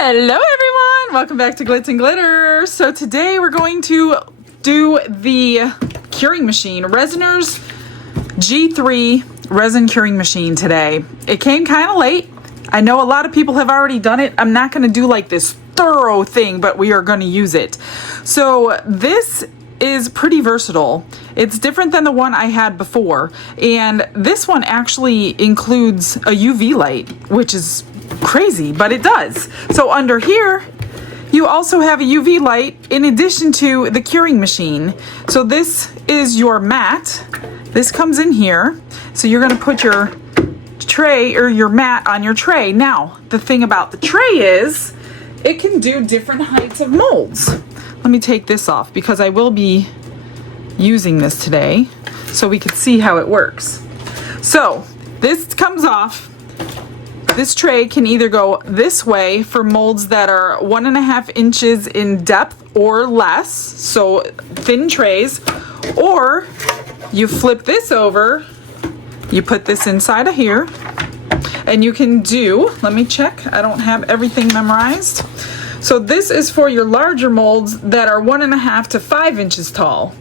Hello everyone, welcome back to Glitz and Glitter. So today we're going to do the curing machine, Resiners G3 resin curing machine today. It came kind of late. I know a lot of people have already done it. I'm not going to do like this thorough thing, but we are going to use it. So this is pretty versatile. It's different than the one I had before, and this one actually includes a UV light, which is crazy, but it does. So under here you also have a UV light in addition to the curing machine. So this is your mat. This comes in here, so you're going to put your tray or your mat on your tray. Now the thing about the tray is it can do different heights of molds. Let me take this off because I will be using this today so we can see how it works. So this comes off. This tray can either go this way for molds that are 1.5 inches in depth or less, so thin trays, or you flip this over, you put this inside of here, and you can do, let me check, I don't have everything memorized. So this is for your larger molds that are 1.5 to 5 inches tall.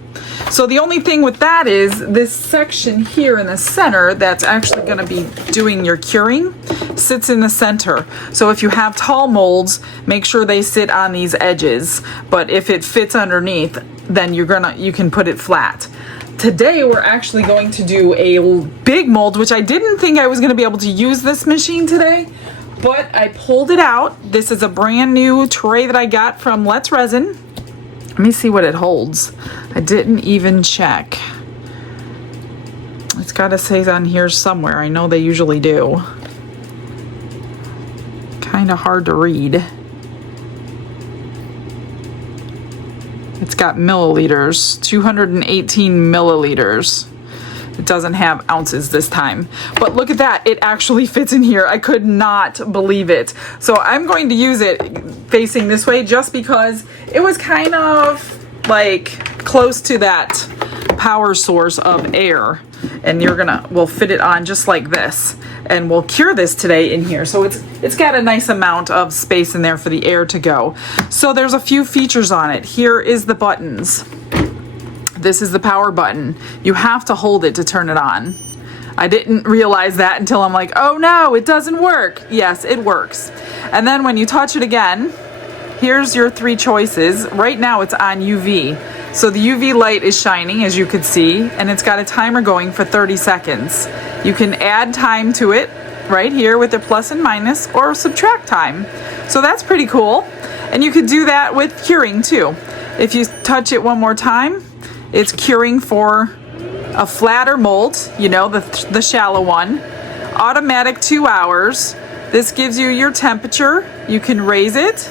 So the only thing with that is this section here in the center that's actually going to be doing your curing sits in the center. So if you have tall molds, make sure they sit on these edges. But if it fits underneath, then you can put it flat. Today we're actually going to do a big mold, which I didn't think I was going to be able to use this machine today, but I pulled it out. This is a brand new tray that I got from Let's Resin. Let me see what it holds. I didn't even check. It's got to say on here somewhere. I know they usually do. Kind of hard to read. It's got milliliters, 218 milliliters. It doesn't have ounces this time. But look at that, it actually fits in here. I could not believe it. So I'm going to use it facing this way just because it was kind of like close to that power source of air. And we'll fit it on just like this. And we'll cure this today in here. So it's got a nice amount of space in there for the air to go. So there's a few features on it. Here is the buttons. This is the power button. You have to hold it to turn it on. I didn't realize that until I'm like, oh no, it doesn't work. Yes, it works. And then when you touch it again, here's your 3 choices. Right now it's on UV. So the UV light is shining, as you could see, and it's got a timer going for 30 seconds. You can add time to it right here with the plus and minus, or subtract time. So that's pretty cool. And you could do that with curing too. If you touch it one more time, it's curing for a flatter mold, you know, the shallow one. Automatic 2 hours. This gives you your temperature. You can raise it.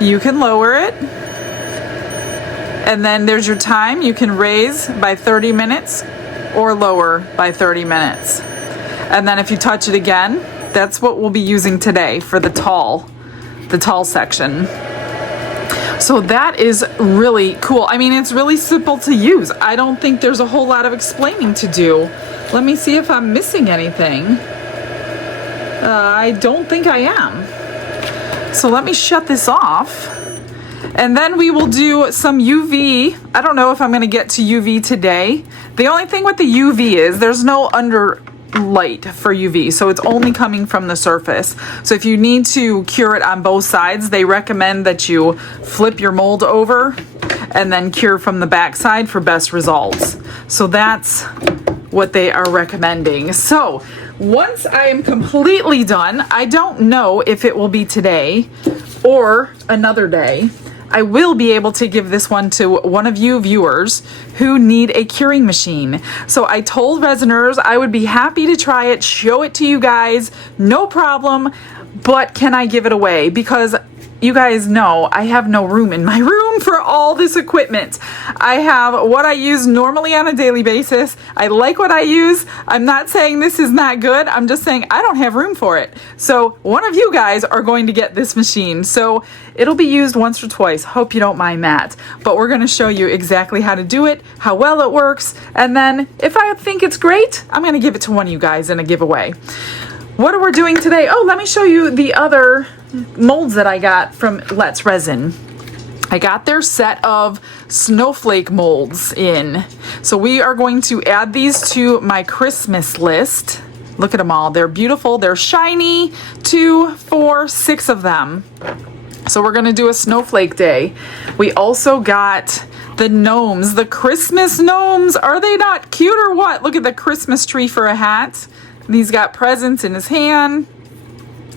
You can lower it. And then there's your time. You can raise by 30 minutes or lower by 30 minutes. And then if you touch it again, that's what we'll be using today for the tall section. So that is really cool. I mean, it's really simple to use. I don't think there's a whole lot of explaining to do. Let me see if I'm missing anything. I don't think I am. So let me shut this off. And then we will do some UV. I don't know if I'm going to get to UV today. The only thing with the UV is there's no under light for UV, so it's only coming from the surface. So if you need to cure it on both sides, they recommend that you flip your mold over and then cure from the back side for best results. So that's what they are recommending. So once I am completely done, I don't know if it will be today or another day, I will be able to give this one to one of you viewers who need a curing machine. So I told Resiners I would be happy to try it, show it to you guys, no problem, but can I give it away? Because you guys know I have no room in my room for all this equipment. I have what I use normally on a daily basis. I like what I use. I'm not saying this is not good. I'm just saying I don't have room for it. So one of you guys are going to get this machine. So it'll be used once or twice. Hope you don't mind that. But we're going to show you exactly how to do it, how well it works, and then if I think it's great, I'm going to give it to one of you guys in a giveaway. What are we doing today? Oh, let me show you the other molds that I got from Let's Resin. I got their set of snowflake molds in. So we are going to add these to my Christmas list. Look at them all. They're beautiful. They're shiny. 2, 4, 6 of them. So we're going to do a snowflake day. We also got the gnomes, the Christmas gnomes. Are they not cute or what? Look at the Christmas tree for a hat. He's got presents in his hand.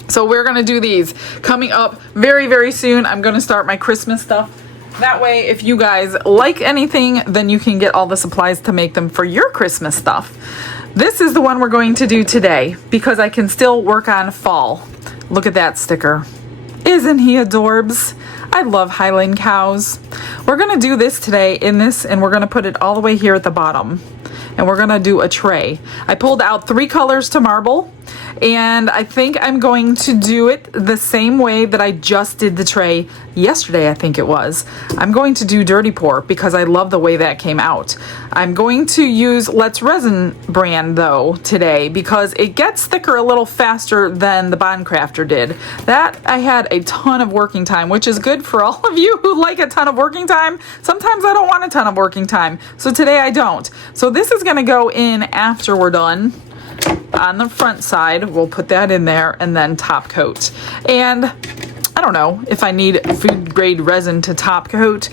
So we're going to do these coming up very, very soon. I'm going to start my Christmas stuff. That way, if you guys like anything, then you can get all the supplies to make them for your Christmas stuff. This is the one we're going to do today because I can still work on fall. Look at that sticker. Isn't he adorbs? I love Highland cows. We're going to do this today in this, and we're going to put it all the way here at the bottom. And we're going to do a tray. I pulled out 3 colors to marble, and I think I'm going to do it the same way that I just did the tray yesterday, I think it was. I'm going to do Dirty Pour because I love the way that came out. I'm going to use Let's Resin brand though today because it gets thicker a little faster than the Bond Craftor did. That I had a ton of working time, which is good for all of you who like a ton of working time. Sometimes I don't want a ton of working time, so today I don't. So this is going to go in after we're done. On the front side, we'll put that in there and then top coat. And I don't know if I need food grade resin to top coat.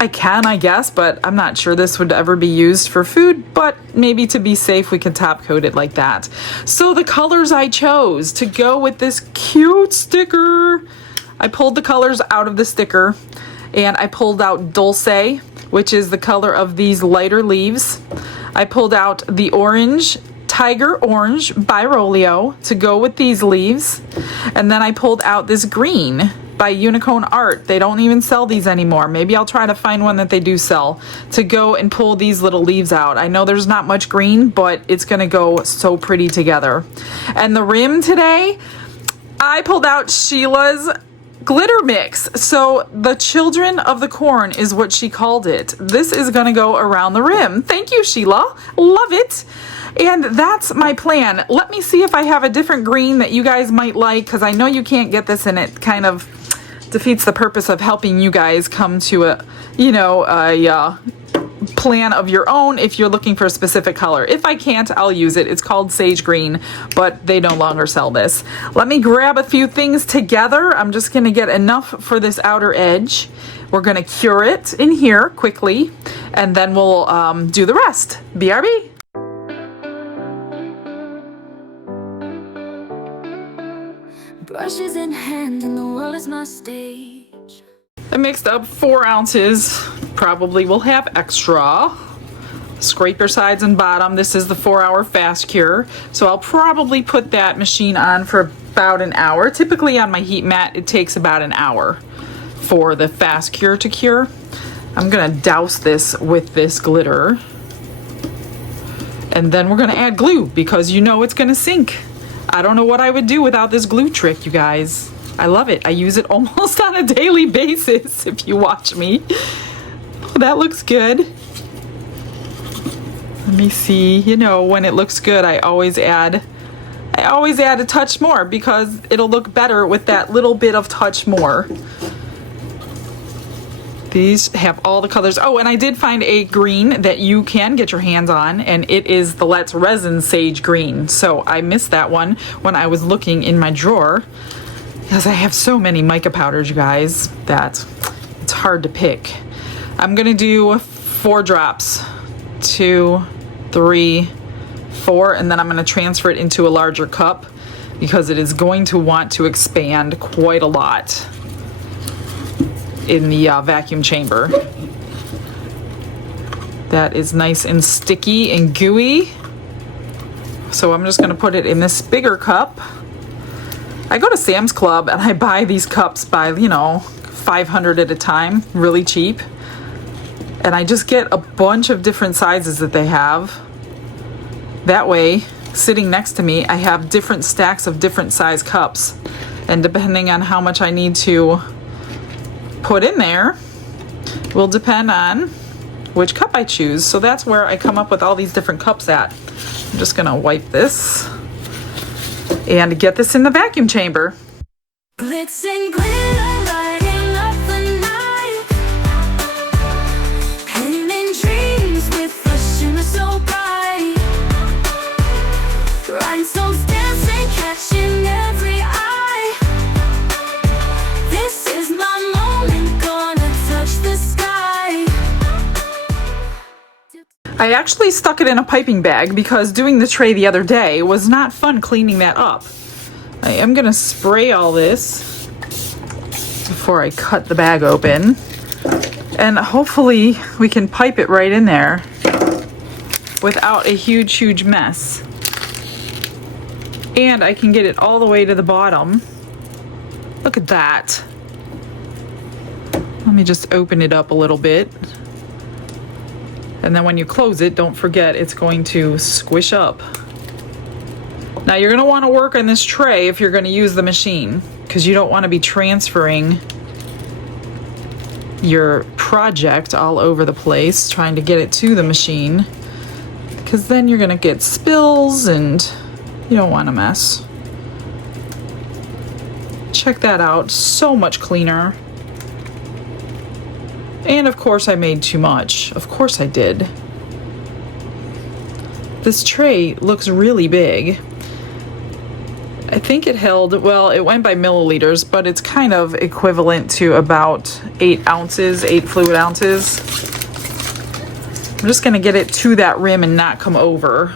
I can, I guess, but I'm not sure this would ever be used for food, but maybe to be safe, we could top coat it like that. So the colors I chose to go with this cute sticker, I pulled the colors out of the sticker and I pulled out Dulce, which is the color of these lighter leaves. I pulled out the orange, Tiger Orange by Rolio to go with these leaves. And then I pulled out this green by Unicorn Art. They don't even sell these anymore. Maybe I'll try to find one that they do sell to go and pull these little leaves out. I know there's not much green, but it's going to go so pretty together. And the rim today, I pulled out Sheila's glitter mix. So the Children of the Corn is what she called it. This is going to go around the rim. Thank you, Sheila. Love it. And that's my plan. Let me see if I have a different green that you guys might like, because I know you can't get this and it kind of defeats the purpose of helping you guys come to a, plan of your own if you're looking for a specific color. If I can't, I'll use it. It's called Sage Green, but they no longer sell this. Let me grab a few things together. I'm just going to get enough for this outer edge. We're going to cure it in here quickly, and then we'll do the rest. BRB. Brushes in hand and the world is my stage. I mixed up 4 ounces. Probably will have extra. Scrape your sides and bottom. This is the 4-hour fast cure. So I'll probably put that machine on for about an hour. Typically on my heat mat, it takes about an hour for the fast cure to cure. I'm gonna douse this with this glitter. And then we're gonna add glue because you know it's gonna sink. I don't know what I would do without this glue trick, you guys. I love it. I use it almost on a daily basis if you watch me. Oh, that looks good. Let me see. You know, when it looks good, I always add a touch more because it'll look better with that little bit of touch more. These have all the colors. Oh, and I did find a green that you can get your hands on, and it is the Let's Resin Sage Green. So I missed that one when I was looking in my drawer because I have so many mica powders, you guys, that it's hard to pick. I'm gonna do 4 drops, 2, 3, 4, and then I'm gonna transfer it into a larger cup because it is going to want to expand quite a lot in the vacuum chamber. That is nice and sticky and gooey. So I'm just gonna put it in this bigger cup. I go to Sam's Club and I buy these cups by, 500 at a time, really cheap. And I just get a bunch of different sizes that they have. That way, sitting next to me, I have different stacks of different size cups. And depending on how much I need to put in there will depend on which cup I choose. So that's where I come up with all these different cups at. I'm just gonna wipe this and get this in the vacuum chamber. Glitz and glitter lighting up the night, painting dreams with a shimmer so bright. Rhinestones dancing, catching every eye. This is my moment, gonna touch the sky. I actually stuck it in a piping bag because doing the tray the other day was not fun cleaning that up. I am gonna spray all this before I cut the bag open, and hopefully we can pipe it right in there without a huge mess. And I can get it all the way to the bottom. Look at that. Let me just open it up a little bit. And then when you close it, don't forget it's going to squish up. Now you're going to want to work on this tray if you're going to use the machine, because you don't want to be transferring your project all over the place trying to get it to the machine, because then you're going to get spills and you don't want to mess. Check that out, so much cleaner. And of course I made too much. Of course I did. This tray looks really big. I think it held, well, it went by milliliters, but it's kind of equivalent to about 8 ounces, 8 fluid ounces. I'm just gonna get it to that rim and not come over.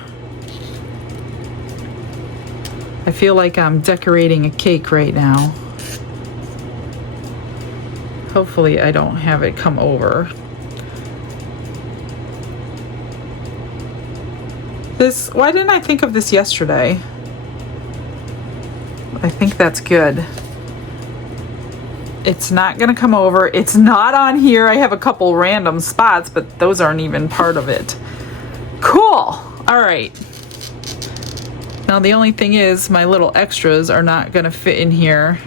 I feel like I'm decorating a cake right now. Hopefully I don't have it come over. Why didn't I think of this yesterday? I think that's good. It's not gonna come over. It's not on here. I have a couple random spots, but those aren't even part of it. Cool. All right. Now the only thing is my little extras are not gonna fit in here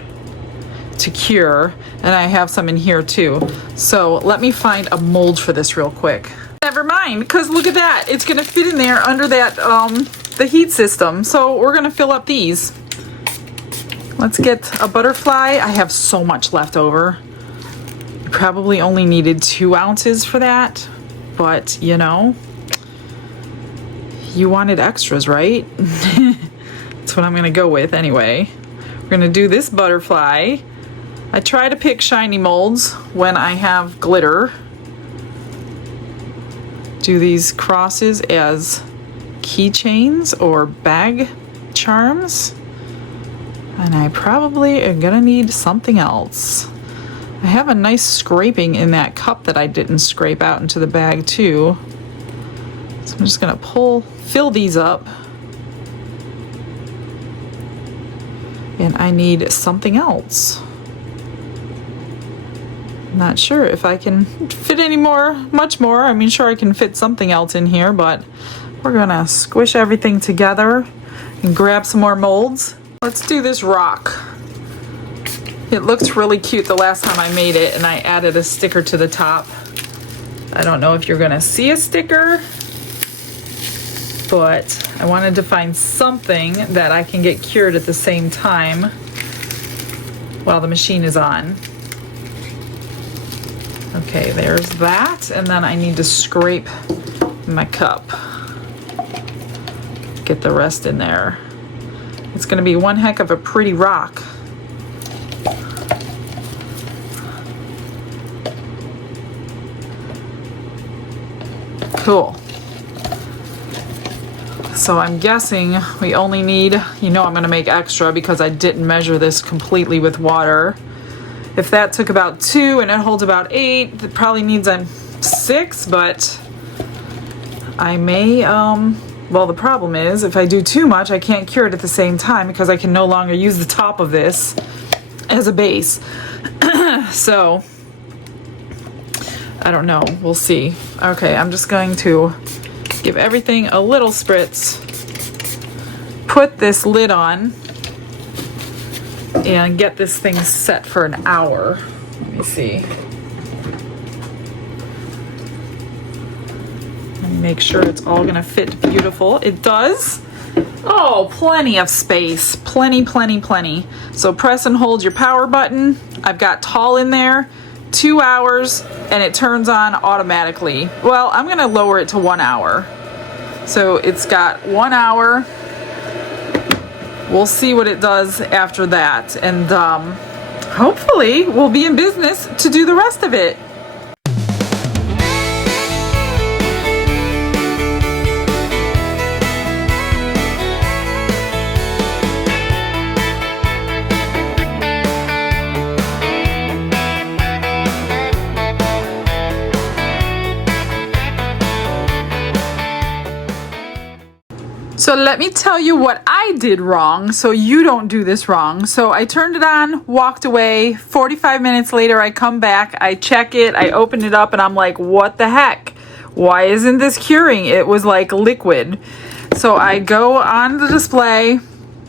to cure, and I have some in here too. So let me find a mold for this real quick. Never mind, because look at that. It's gonna fit in there under that the heat system. So we're gonna fill up these. Let's get a butterfly. I have so much left over. You probably only needed 2 ounces for that, but you know, you wanted extras, right? That's what I'm gonna go with anyway. We're gonna do this butterfly. I try to pick shiny molds when I have glitter. Do these crosses as keychains or bag charms. And I probably am gonna need something else. I have a nice scraping in that cup that I didn't scrape out into the bag too. So I'm just gonna fill these up. And I need something else. I'm not sure if I can fit any more, much more. I mean, sure I can fit something else in here, but we're gonna squish everything together and grab some more molds. Let's do this rock. It looks really cute the last time I made it, and I added a sticker to the top. I don't know if you're gonna see a sticker, but I wanted to find something that I can get cured at the same time while the machine is on. Okay, there's that, and then I need to scrape my cup. Get the rest in there. It's gonna be one heck of a pretty rock. Cool. So I'm guessing we only need, you know I'm gonna make extra because I didn't measure this completely with water. If that took about 2 and it holds about 8, it probably needs a 6, but I may, well, the problem is if I do too much, I can't cure it at the same time because I can no longer use the top of this as a base. So, I don't know. We'll see. Okay, I'm just going to give everything a little spritz, put this lid on, and get this thing set for an hour. Let me see. Let me make sure it's all gonna fit beautiful. It does. Oh, plenty of space. Plenty, plenty, plenty. So press and hold your power button. I've got tall in there, 2 hours, and it turns on automatically. Well, I'm gonna lower it to 1 hour. So it's got 1 hour. We'll see what it does after that. And hopefully we'll be in business to do the rest of it. So let me tell you what I did wrong so you don't do this wrong. So I turned it on, walked away. 45 minutes later, I come back, I check it, I open it up, and I'm like, what the heck? Why isn't this curing? It was like liquid. So I go on the display.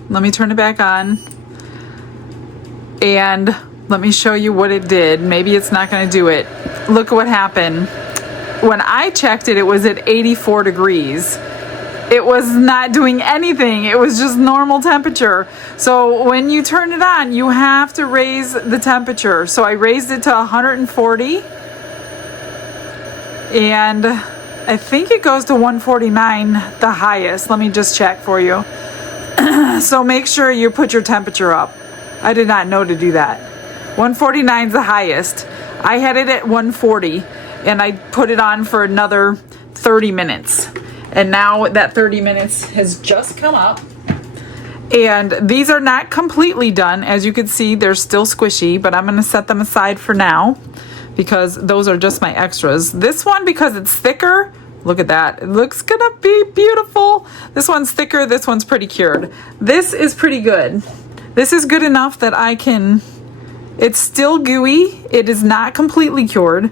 Let me turn it back on. And let me show you what it did. Maybe it's not going to do it. Look at what happened. When I checked it, it was at 84 degrees. It was not doing anything. It was just normal temperature. So when you turn it on, you have to raise the temperature. So I raised it to 140. And I think it goes to 149, the highest. Let me just check for you. So make sure you put your temperature up. I did not know to do that. 149 is the highest. I had it at 140 and I put it on for another 30 minutes. And now that 30 minutes has just come up. And these are not completely done. As you can see, they're still squishy, but I'm going to set them aside for now because those are just my extras. This one, because it's thicker, look at that. It looks going to be beautiful. This one's thicker. This one's pretty cured. This is pretty good. This is good enough that I can, it's still gooey. It is not completely cured,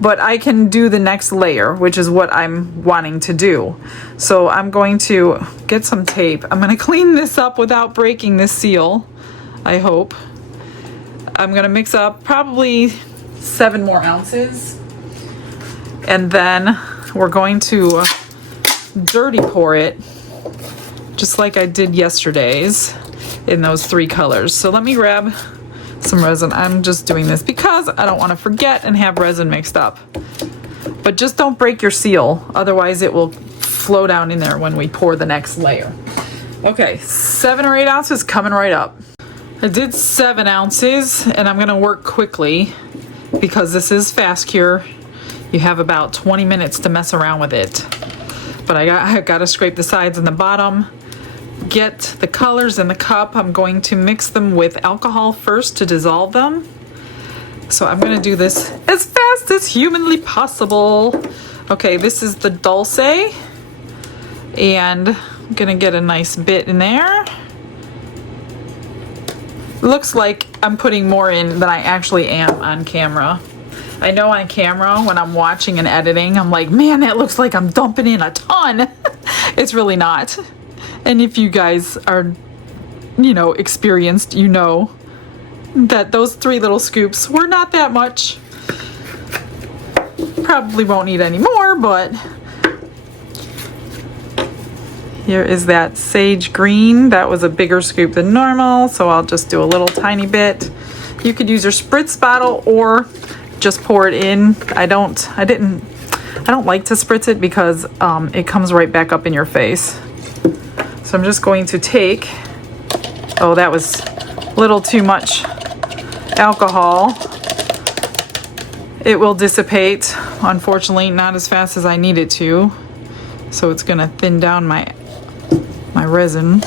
but I can do the next layer, which is what I'm wanting to do. So I'm going to get some tape. I'm going to clean this up without breaking this seal, I hope. I'm going to mix up probably 7 more ounces. And then we're going to dirty pour it, just like I did yesterday's in those 3 colors. So let me grab some resin. I'm just doing this because I don't want to forget and have resin mixed up. But just don't break your seal, otherwise it will flow down in there when we pour the next layer. Okay, 7 or 8 ounces coming right up. I did 7 ounces and I'm gonna work quickly because this is fast cure. You have about 20 minutes to mess around with it. But I got to scrape the sides and the bottom. Get the colors in the cup. I'm going to mix them with alcohol first to dissolve them. So I'm going to do this as fast as humanly possible. Okay, this is the dulce. And I'm going to get a nice bit in there. Looks like I'm putting more in than I actually am on camera. I know on camera when I'm watching and editing, I'm like, man, that looks like I'm dumping in a ton. It's really not. And if you guys are, you know, experienced, you know that those 3 little scoops were not that much. Probably won't need any more, but here is that sage green. That was a bigger scoop than normal, so I'll just do a little tiny bit. You could use your spritz bottle or just pour it in. I don't like to spritz it because it comes right back up in your face. So I'm just going to take, oh, that was a little too much alcohol. It will dissipate, unfortunately, not as fast as I need it to. So it's gonna thin down my resin.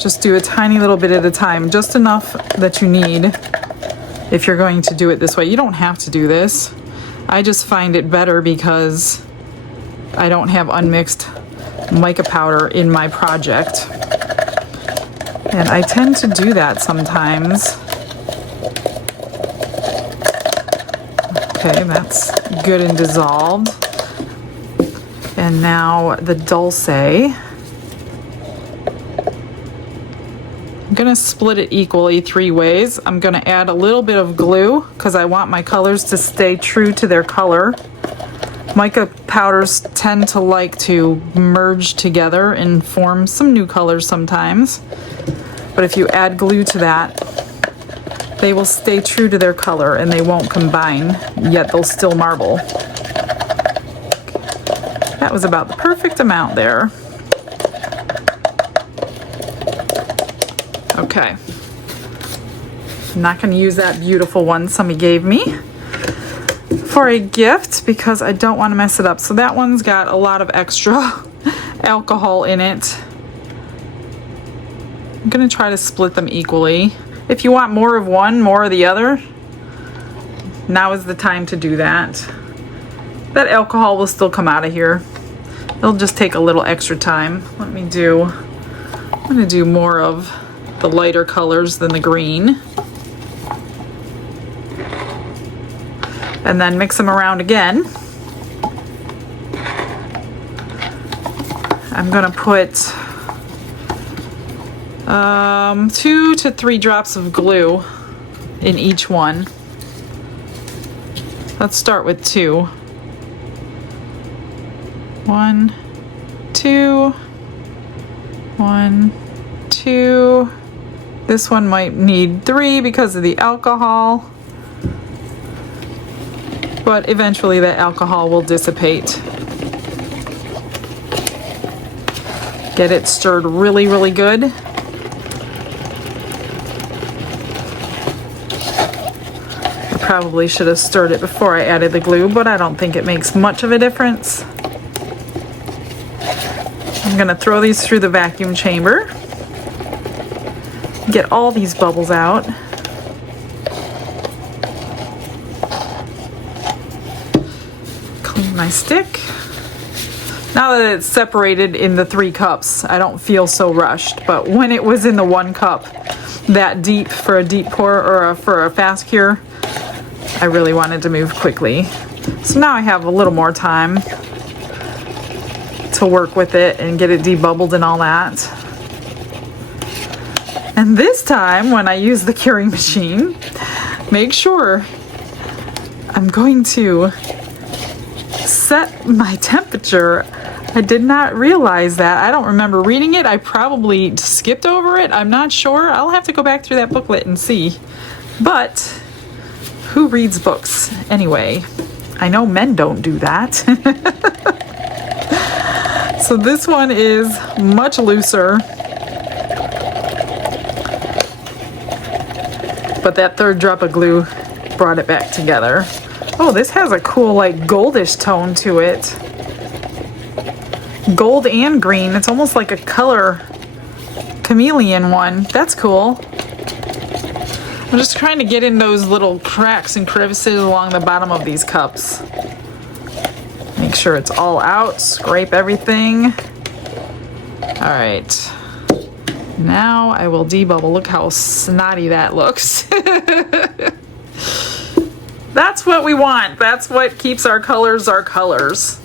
Just do a tiny little bit at a time, just enough that you need if you're going to do it this way. You don't have to do this. I just find it better because I don't have unmixed mica powder in my project. And I tend to do that sometimes. Okay, that's good and dissolved. And now the dulce. I'm gonna split it equally 3 ways. I'm gonna add a little bit of glue because I want my colors to stay true to their color. Mica powders tend to like to merge together and form some new colors sometimes. But if you add glue to that, they will stay true to their color and they won't combine, yet they'll still marble. That was about the perfect amount there. Okay. I'm not going to use that beautiful one somebody gave me for a gift because I don't want to mess it up. So that one's got a lot of extra alcohol in it. I'm going to try to split them equally. If you want more of one, more of the other, now is the time to do that. That alcohol will still come out of here. It'll just take a little extra time. I'm going to do more of the lighter colors than the green. And then mix them around again. I'm going to put 2 to 3 drops of glue in each one. Let's start with 2. 1, 2, 1, 2. This one might need 3 because of the alcohol, but eventually the alcohol will dissipate. Get it stirred really, really good. Probably should have stirred it before I added the glue, but I don't think it makes much of a difference. I'm gonna throw these through the vacuum chamber. Get all these bubbles out. Clean my stick. Now that it's separated in the 3 cups, I don't feel so rushed, but when it was in the 1 cup, that deep for a deep pour or for a fast cure, I really wanted to move quickly. So now I have a little more time to work with it and get it debubbled and all that. And this time, when I use the curing machine, make sure I'm going to set my temperature. I did not realize that. I don't remember reading it. I probably skipped over it. I'm not sure. I'll have to go back through that booklet and see. But who reads books anyway? I know men don't do that. So this one is much looser. But that 3rd drop of glue brought it back together. Oh, this has a cool like goldish tone to it. Gold and green. It's almost like a color chameleon one. That's cool. I'm just trying to get in those little cracks and crevices along the bottom of these cups. Make sure it's all out. Scrape everything. All right. Now I will debubble. Look how snotty that looks. That's what we want. That's what keeps our colors our colors.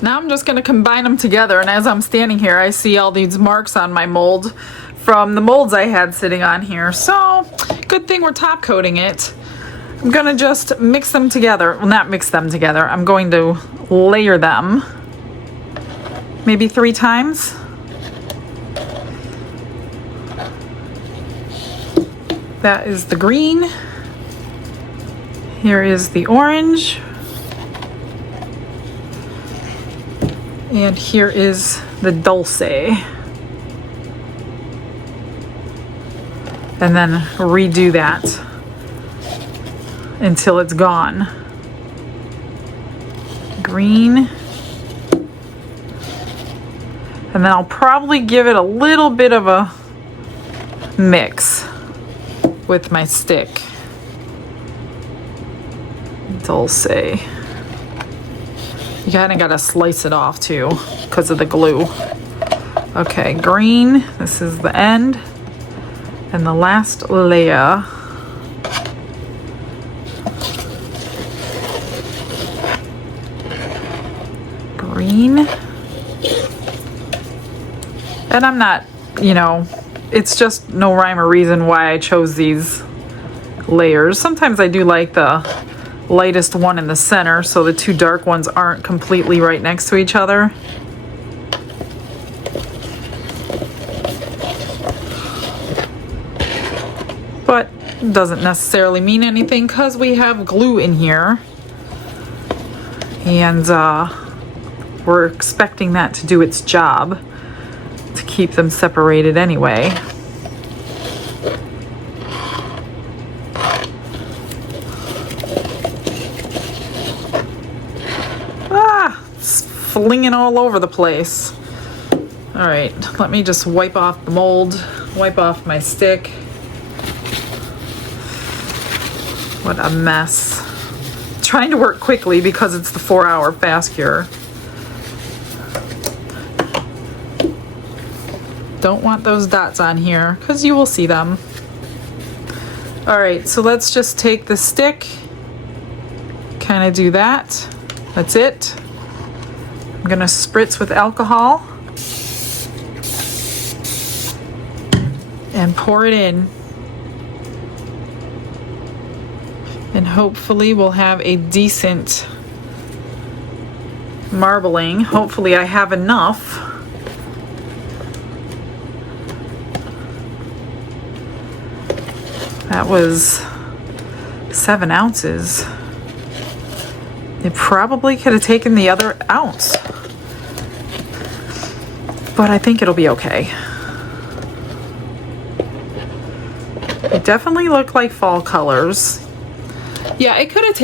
Now I'm just going to combine them together, and as I'm standing here, I see all these marks on my mold from the molds I had sitting on here. So, good thing we're top coating it. I'm going to just mix them together. Well, not mix them together. I'm going to layer them. Maybe 3 times. That is the green. Here is the orange. And here is the dulce. And then redo that until it's gone. Green. And then I'll probably give it a little bit of a mix with my stick. Dulce. You kind of got to slice it off too because of the glue. Okay, green. This is the end. And the last layer. Green. And I'm not, you know, it's just no rhyme or reason why I chose these layers. Sometimes I do like the lightest one in the center so the two dark ones aren't completely right next to each other. But it doesn't necessarily mean anything because we have glue in here. And we're expecting that to do its job to keep them separated anyway. It's flinging all over the place. All right, let me just wipe off the mold, wipe off my stick. What a mess. Trying to work quickly because it's the 4-hour fast cure. Don't want those dots on here because you will see them. All right, so let's just take the stick, kind of do that. That's it. I'm gonna spritz with alcohol and pour it in. And hopefully we'll have a decent marbling. Hopefully I have enough. That was 7 ounces. It probably could have taken the other ounce. But I think it'll be okay. It definitely looked like fall colors. Yeah, it could have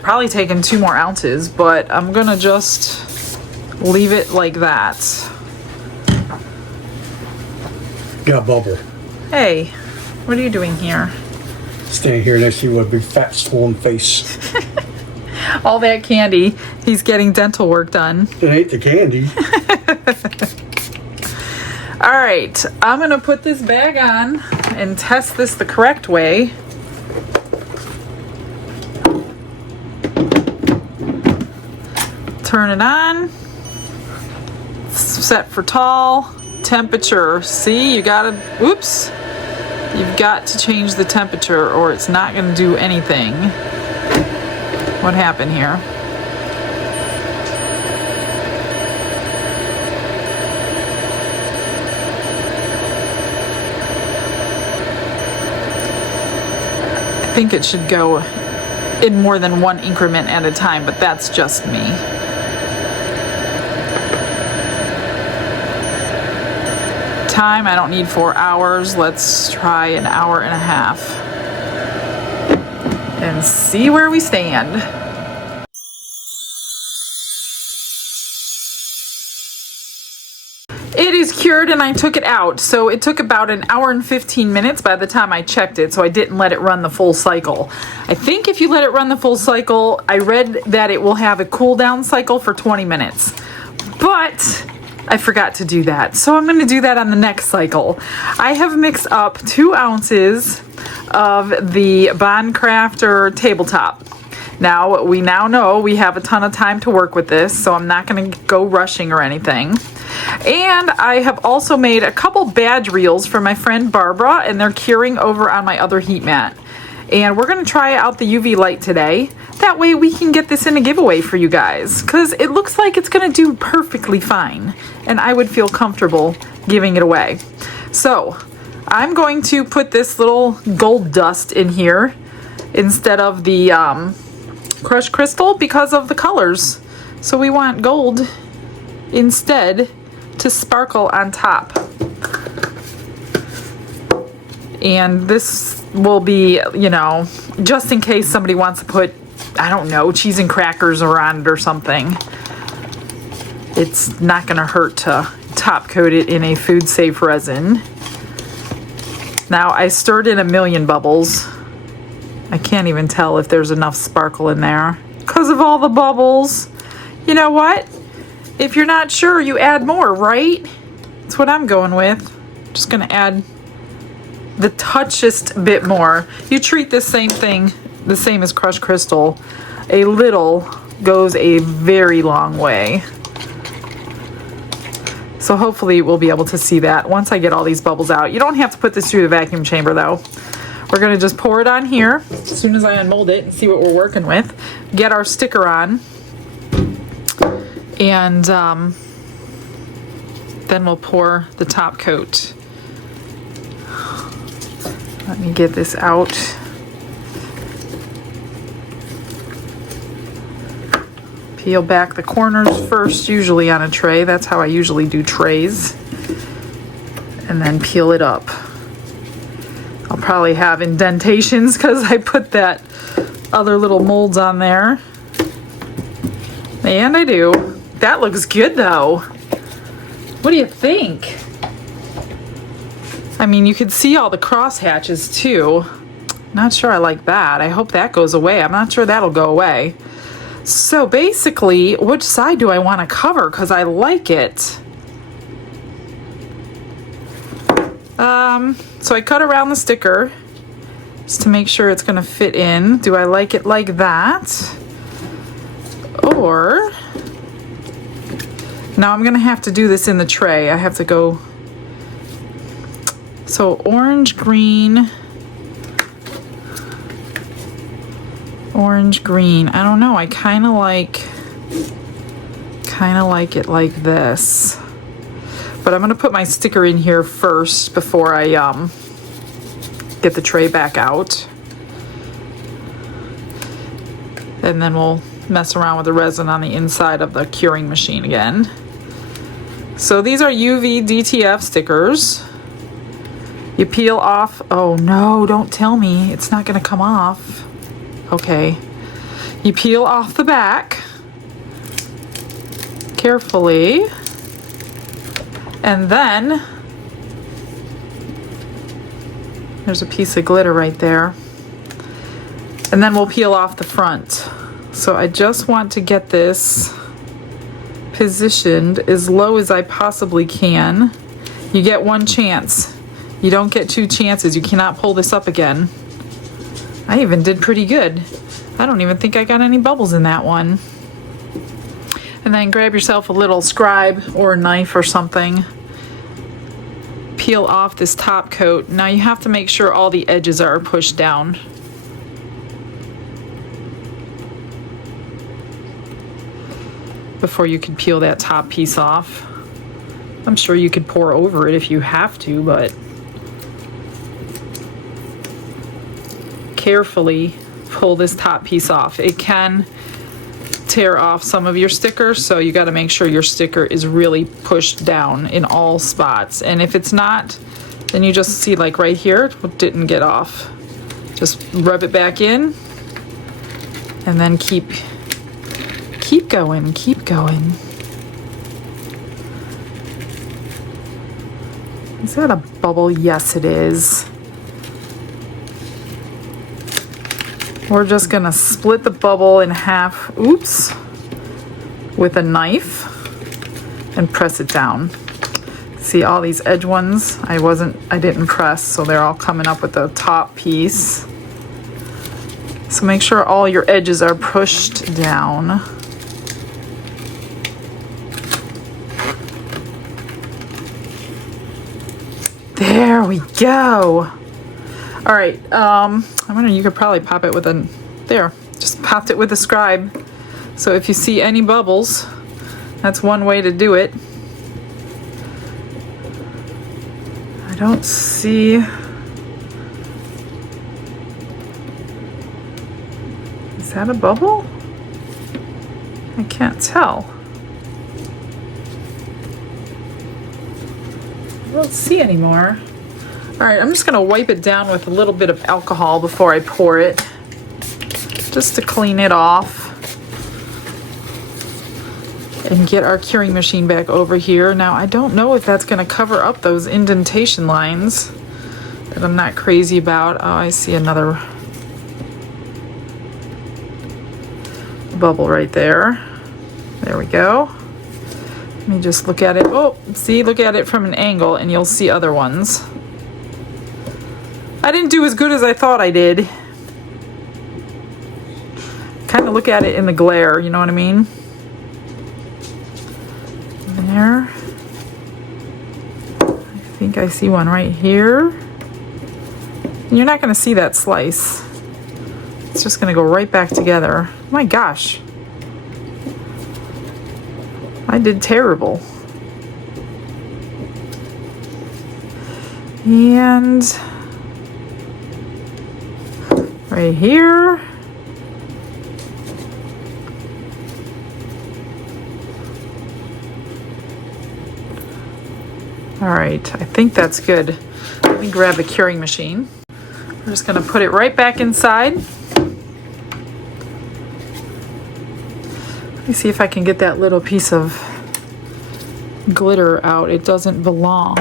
probably taken 2 more ounces, but I'm gonna just leave it like that. Got a bubble. Hey, what are you doing here? Standing here next to you with a big fat swollen face. All that candy. He's getting dental work done. It ain't the candy. All right, I'm gonna put this bag on and test this the correct way. Turn it on. Set for tall. Temperature. See, you gotta, oops. You've got to change the temperature or it's not gonna do anything. What happened here? I think it should go in more than one increment at a time, but that's just me. Time, I don't need 4 hours. Let's try an hour and a half and see where we stand. It is cured and I took it out. So it took about an hour and 15 minutes by the time I checked it. So I didn't let it run the full cycle. I think if you let it run the full cycle, I read that it will have a cool down cycle for 20 minutes. But I forgot to do that. So I'm going to do that on the next cycle. I have mixed up 2 ounces of the Craftor tabletop. Now, we now know we have a ton of time to work with this, so I'm not going to go rushing or anything. And I have also made a couple badge reels for my friend Barbara, and they're curing over on my other heat mat. And we're going to try out the UV light today. That way we can get this in a giveaway for you guys, because it looks like it's going to do perfectly fine. And I would feel comfortable giving it away. So I'm going to put this little gold dust in here instead of the crushed crystal because of the colors. So we want gold instead to sparkle on top. And this will be, you know, just in case somebody wants to put, I don't know, cheese and crackers around it or something. It's not going to hurt to top coat it in a food safe resin. Now I stirred in 1,000,000 bubbles. I can't even tell if there's enough sparkle in there because of all the bubbles. You know what? If you're not sure, you add more, right? That's what I'm going with. Just going to add the touchiest bit more. You treat this same thing the same as crushed crystal. A little goes a very long way. So hopefully we'll be able to see that once I get all these bubbles out. You don't have to put this through the vacuum chamber though. We're gonna just pour it on here as soon as I unmold it and see what we're working with. Get our sticker on. And then we'll pour the top coat. Let me get this out. Peel back the corners first, usually on a tray. That's how I usually do trays. And then peel it up. I'll probably have indentations because I put that other little molds on there. And I do. That looks good though. What do you think? I mean, you could see all the cross hatches too. Not sure I like that. I hope that goes away. I'm not sure that'll go away. So basically, which side do I want to cover? Because I like it. So I cut around the sticker just to make sure it's going to fit in. Do I like it like that? Or... now I'm going to have to do this in the tray. I have to go... so orange, green... orange, green. I don't know. I kind of like it like this. But I'm going to put my sticker in here first before I get the tray back out. And then we'll mess around with the resin on the inside of the curing machine again. So these are UV DTF stickers. You peel off. Oh no, don't tell me. It's not going to come off. Okay. You peel off the back carefully. And then there's a piece of glitter right there. And then we'll peel off the front. So I just want to get this positioned as low as I possibly can. You get one chance. You don't get two chances. You cannot pull this up again. I even did pretty good. I don't even think I got any bubbles in that one. And then grab yourself a little scribe or a knife or something. Peel off this top coat. Now you have to make sure all the edges are pushed down. Before you can peel that top piece off. I'm sure you could pour over it if you have to, but carefully pull this top piece off. It can tear off some of your stickers, so you got to make sure your sticker is really pushed down in all spots. And if it's not, then you just see like right here, it didn't get off. Just rub it back in and then keep going, keep going. Is that a bubble? Yes, it is. We're just gonna split the bubble in half, oops, with a knife and press it down. See all these edge ones? I didn't press, so they're all coming up with the top piece. So make sure all your edges are pushed down. There we go. All right, you could probably pop it with just popped it with a scribe. So if you see any bubbles, that's one way to do it. I don't see. Is that a bubble? I can't tell. I don't see any more. All right, I'm just gonna wipe it down with a little bit of alcohol before I pour it, just to clean it off and get our curing machine back over here. Now, I don't know if that's gonna cover up those indentation lines that I'm not crazy about. Oh, I see another bubble right there. There we go. Let me just look at it. Oh, see, look at it from an angle and you'll see other ones. I didn't do as good as I thought I did. Kind of look at it in the glare, you know what I mean? There. I think I see one right here. You're not going to see that slice. It's just going to go right back together. Oh my gosh. I did terrible. And right here. All right, I think that's good. Let me grab the curing machine. We're just gonna put it right back inside. Let me see if I can get that little piece of glitter out. It doesn't belong.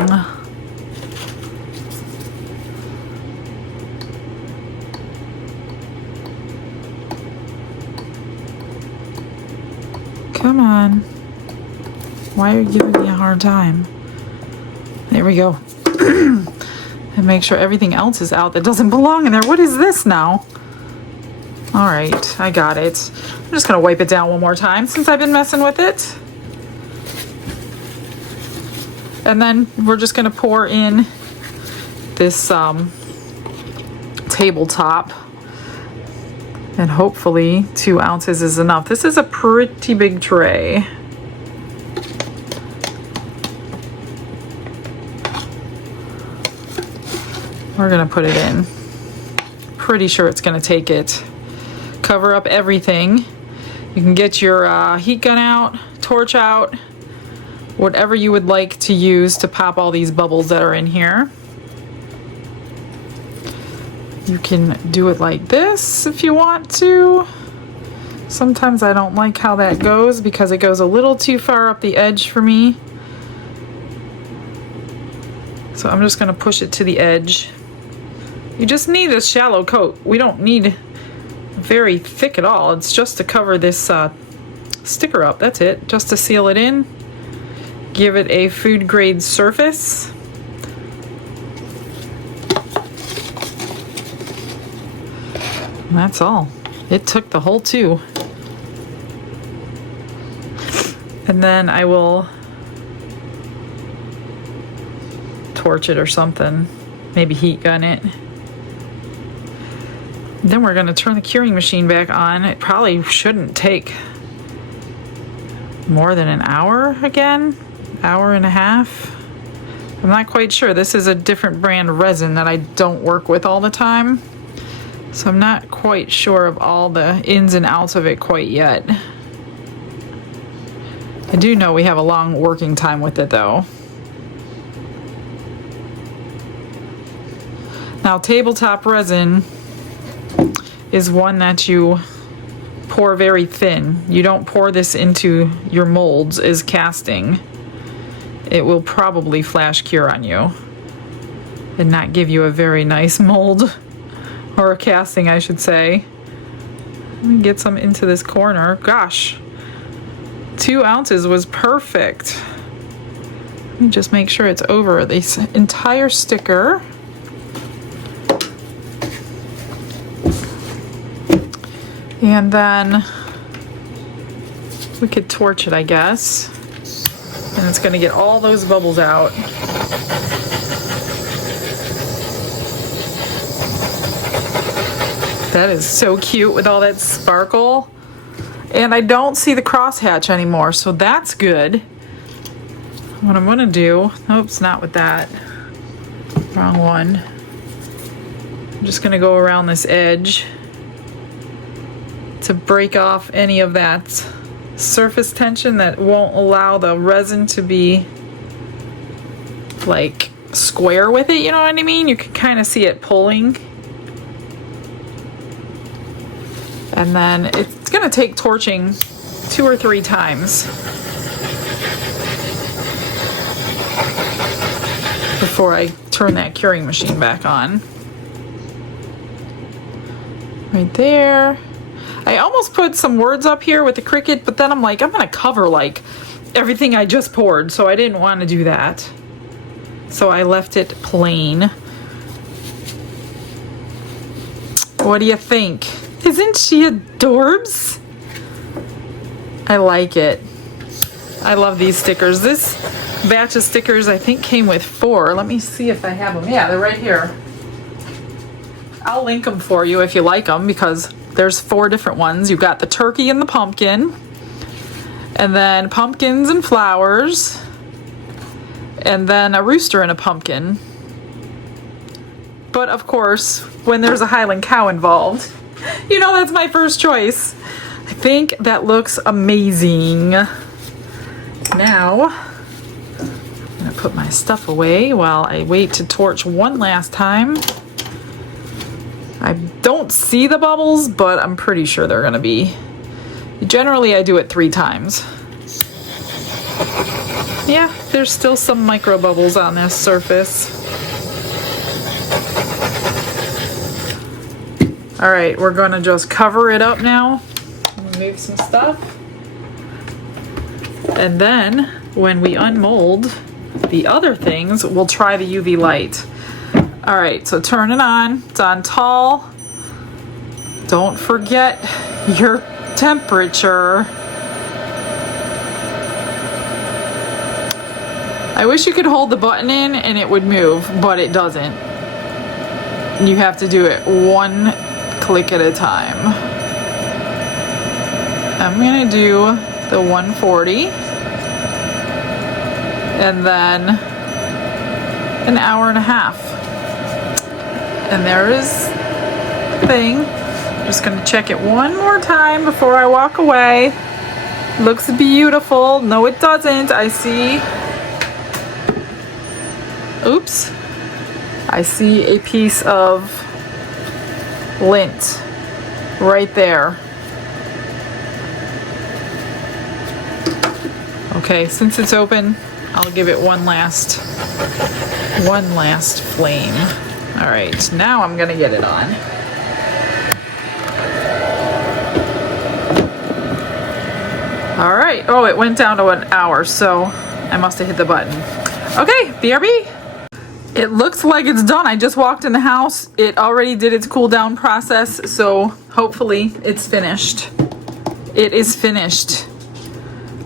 Come on. Why are you giving me a hard time? There we go. And make sure everything else is out that doesn't belong in there. What is this now? All right, I got it. I'm just gonna wipe it down one more time since I've been messing with it. And then we're just gonna pour in this tabletop. And hopefully 2 ounces is enough. This is a pretty big tray. We're gonna put it in. Pretty sure it's gonna take it. Cover up everything. You can get your heat gun out, torch out, whatever you would like to use to pop all these bubbles that are in here. You can do it like this if you want to. Sometimes I don't like how that goes because it goes a little too far up the edge for me. So I'm just gonna push it to the edge. You just need a shallow coat. We don't need very thick at all. It's just to cover this sticker up. That's it. Just to seal it in. Give it a food grade surface. And that's all. It took the whole 2. And then I will torch it or something. Maybe heat gun it. Then we're going to turn the curing machine back on. It probably shouldn't take more than an hour again. Hour and a half. I'm not quite sure. This is a different brand resin that I don't work with all the time. So I'm not quite sure of all the ins and outs of it quite yet. I do know we have a long working time with it though. Now tabletop resin is one that you pour very thin. You don't pour this into your molds as casting. It will probably flash cure on you and not give you a very nice mold, or a casting I should say. Let me get some into this corner. Gosh, 2 ounces was perfect. Let me just make sure it's over this entire sticker. And then we could torch it, I guess. And it's gonna get all those bubbles out. That is so cute with all that sparkle. And I don't see the crosshatch anymore, so that's good. What I'm gonna do, oops, not with that. Wrong one. I'm just gonna go around this edge to break off any of that surface tension that won't allow the resin to be like square with it, you know what I mean? You can kind of see it pulling. And then it's gonna take torching 2 or 3 times before I turn that curing machine back on. Right there. I almost put some words up here with the Cricut, but then I'm like, I'm gonna cover like everything I just poured, so I didn't want to do that. So I left it plain. What do you think? Isn't she adorbs? I like it. I love these stickers. This batch of stickers I think came with 4. Let me see if I have them. Yeah, they're right here. I'll link them for you if you like them, because there's 4 different ones. You've got the turkey and the pumpkin, and then pumpkins and flowers, and then a rooster and a pumpkin. But of course, when there's a Highland cow involved, you know that's my first choice. I think that looks amazing. Now, I'm gonna put my stuff away while I wait to torch one last time. I don't see the bubbles, but I'm pretty sure they're gonna be. Generally, I do it 3 times. Yeah, there's still some micro bubbles on this surface. All right, we're gonna just cover it up now. Remove some stuff. And then when we unmold the other things, we'll try the UV light. All right, so turn it on. It's on tall. Don't forget your temperature. I wish you could hold the button in and it would move, but it doesn't. You have to do it 1 click at a time. I'm gonna do the 140 and then an hour and a half. And there is the thing. I'm just gonna check it one more time before I walk away. Looks beautiful. No, it doesn't. I see. Oops. I see a piece of lint right there. Okay, since it's open, I'll give it one last flame. All right, now I'm gonna get it on. All right, oh, it went down to an hour, so I must have hit the button. Okay, BRB. It looks like it's done. I just walked in the house. It already did its cool down process, so hopefully it's finished. It is finished.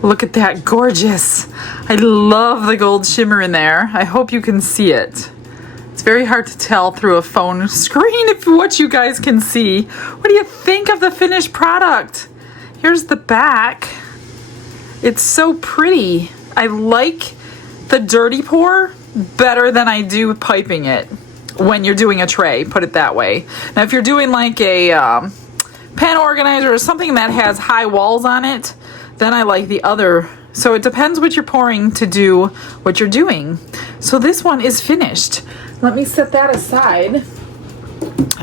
Look at that, gorgeous. I love the gold shimmer in there. I hope you can see it. It's very hard to tell through a phone screen if what you guys can see. What do you think of the finished product? Here's the back. It's so pretty. I like the dirty pour better than I do piping it when you're doing a tray, put it that way. Now if you're doing like a pen organizer or something that has high walls on it, then I like the other. So it depends what you're pouring to do what you're doing. So this one is finished. Let me set that aside.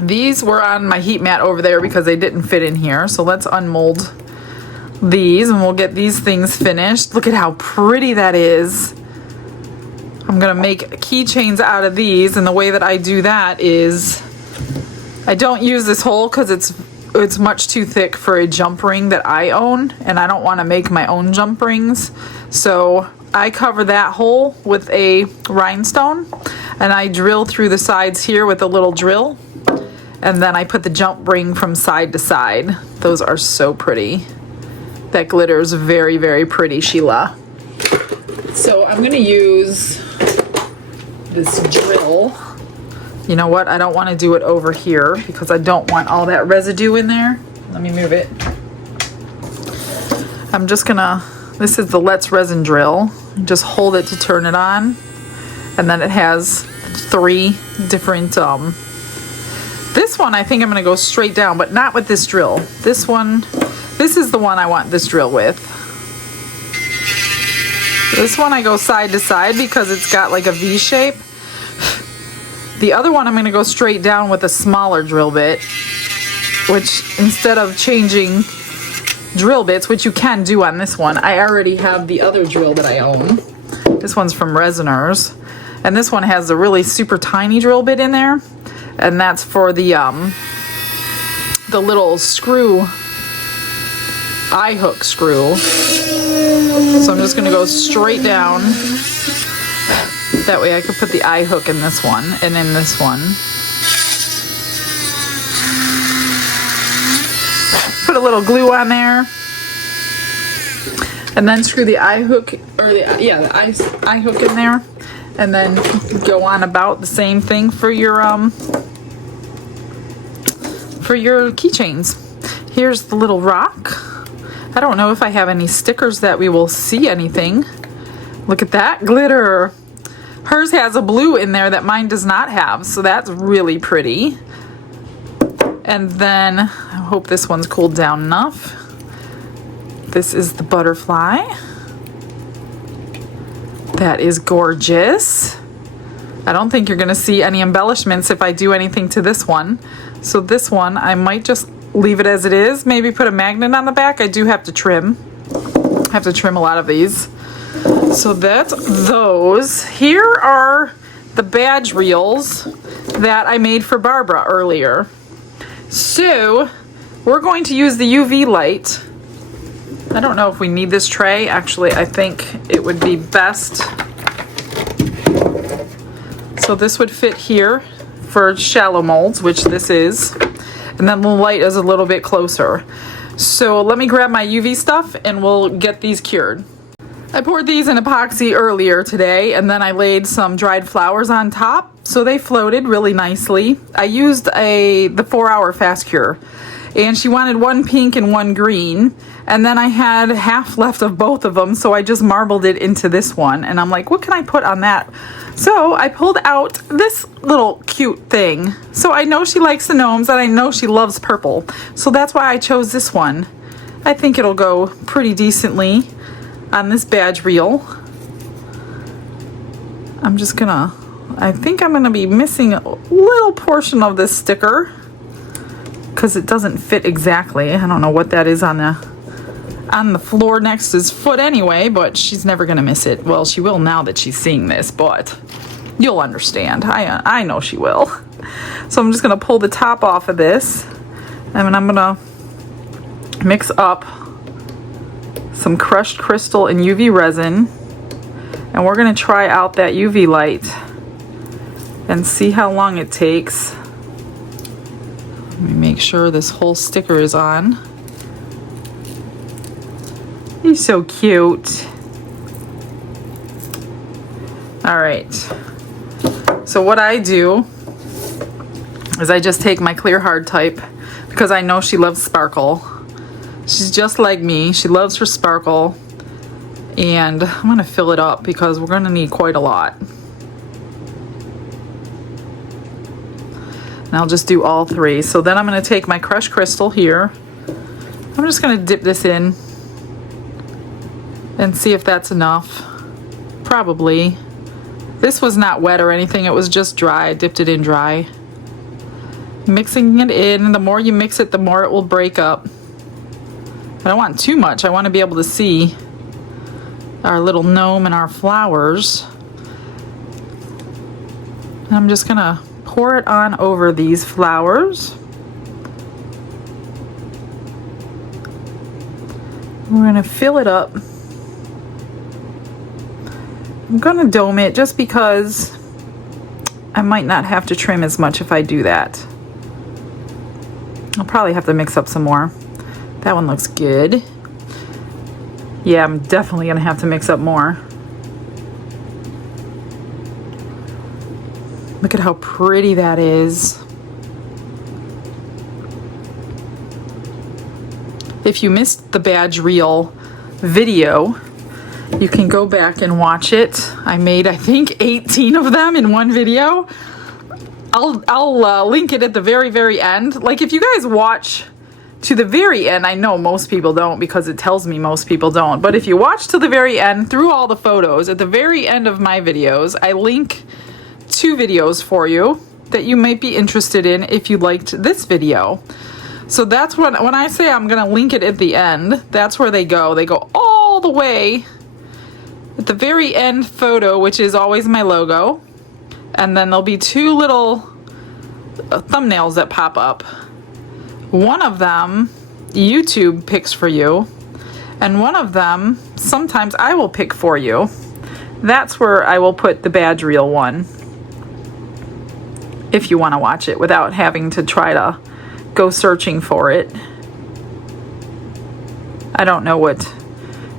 These were on my heat mat over there because they didn't fit in here. So let's unmold these and we'll get these things finished. Look at how pretty that is. I'm gonna make keychains out of these, and the way that I do that is I don't use this hole because it's much too thick for a jump ring that I own, and I don't want to make my own jump rings. So I cover that hole with a rhinestone, and I drill through the sides here with a little drill, and then I put the jump ring from side to side. Those are so pretty. That glitter is very, very pretty, Sheila. So I'm gonna use this drill. You know what? I don't want to do it over here because I don't want all that residue in there. Let me move it. I'm just gonna, this is the Let's Resin drill. Just hold it to turn it on. And then it has 3 different, this one I think I'm gonna go straight down, but not with this drill. This one, this is the one I want this drill with. This one I go side to side because it's got like a V shape. The other one I'm going to go straight down with a smaller drill bit, which instead of changing drill bits, which you can do on this one, I already have the other drill that I own. This one's from Resiners, and this one has a really super tiny drill bit in there, and that's for the little screw, eye hook screw. So I'm just going to go straight down. That way I could put the eye hook in this one and in this one. Put a little glue on there. And then screw the eye hook, or the eye hook in there. And then go on about the same thing for your for your keychains. Here's the little rock. I don't know if I have any stickers that we will see anything. Look at that glitter. Hers has a blue in there that mine does not have, so that's really pretty. And then, I hope this one's cooled down enough. This is the butterfly. That is gorgeous. I don't think you're gonna see any embellishments if I do anything to this one. So this one, I might just leave it as it is. Maybe put a magnet on the back. I do have to trim. I have to trim a lot of these. So that's those. Here are the badge reels that I made for Barbara earlier. So we're going to use the UV light. I don't know if we need this tray. Actually, I think it would be best. So this would fit here for shallow molds, which this is. And then the light is a little bit closer. So let me grab my UV stuff and we'll get these cured. I poured these in epoxy earlier today, and then I laid some dried flowers on top, so they floated really nicely. I used the 4-hour fast cure, and she wanted one pink and one green, and then I had half left of both of them, so I just marbled it into this one, and I'm like, what can I put on that? So I pulled out this little cute thing. So I know she likes the gnomes, and I know she loves purple, so that's why I chose this one. I think it'll go pretty decently on this badge reel. I think I'm gonna be missing a little portion of this sticker because it doesn't fit exactly. I don't know what that is on the floor next to his foot anyway, but she's never gonna miss it. Well, she will now that she's seeing this, but you'll understand. I know she will. So I'm just gonna pull the top off of this, and I'm gonna mix up some crushed crystal and UV resin, and we're going to try out that UV light and see how long it takes. Let me make sure this whole sticker is on. He's so cute. Alright, so what I do is I just take my clear hard type because I know she loves sparkle. She's just like me. She loves her sparkle. And I'm going to fill it up because we're going to need quite a lot. And I'll just do all three. So then I'm going to take my crushed crystal here. I'm just going to dip this in and see if that's enough. Probably. This was not wet or anything. It was just dry. I dipped it in dry. Mixing it in. The more you mix it, the more it will break up. I don't want too much. I want to be able to see our little gnome and our flowers. And I'm just going to pour it on over these flowers. We're going to fill it up. I'm going to dome it just because I might not have to trim as much if I do that. I'll probably have to mix up some more. That one looks good. Yeah, I'm definitely gonna have to mix up more. Look at how pretty that is. If you missed the badge reel video, you can go back and watch it. I made, I think, 18 of them in one video. I'll link it at the very, very end. Like, if you guys watch to the very end, I know most people don't because it tells me most people don't, but if you watch to the very end through all the photos, at the very end of my videos, I link 2 videos for you that you might be interested in if you liked this video. So that's when I say I'm gonna link it at the end, that's where they go. They go all the way at the very end photo, which is always my logo, and then there'll be 2 little thumbnails that pop up. One of them YouTube picks for you, and one of them sometimes I will pick for you. That's where I will put the badge reel one if you want to watch it without having to try to go searching for it. I don't know what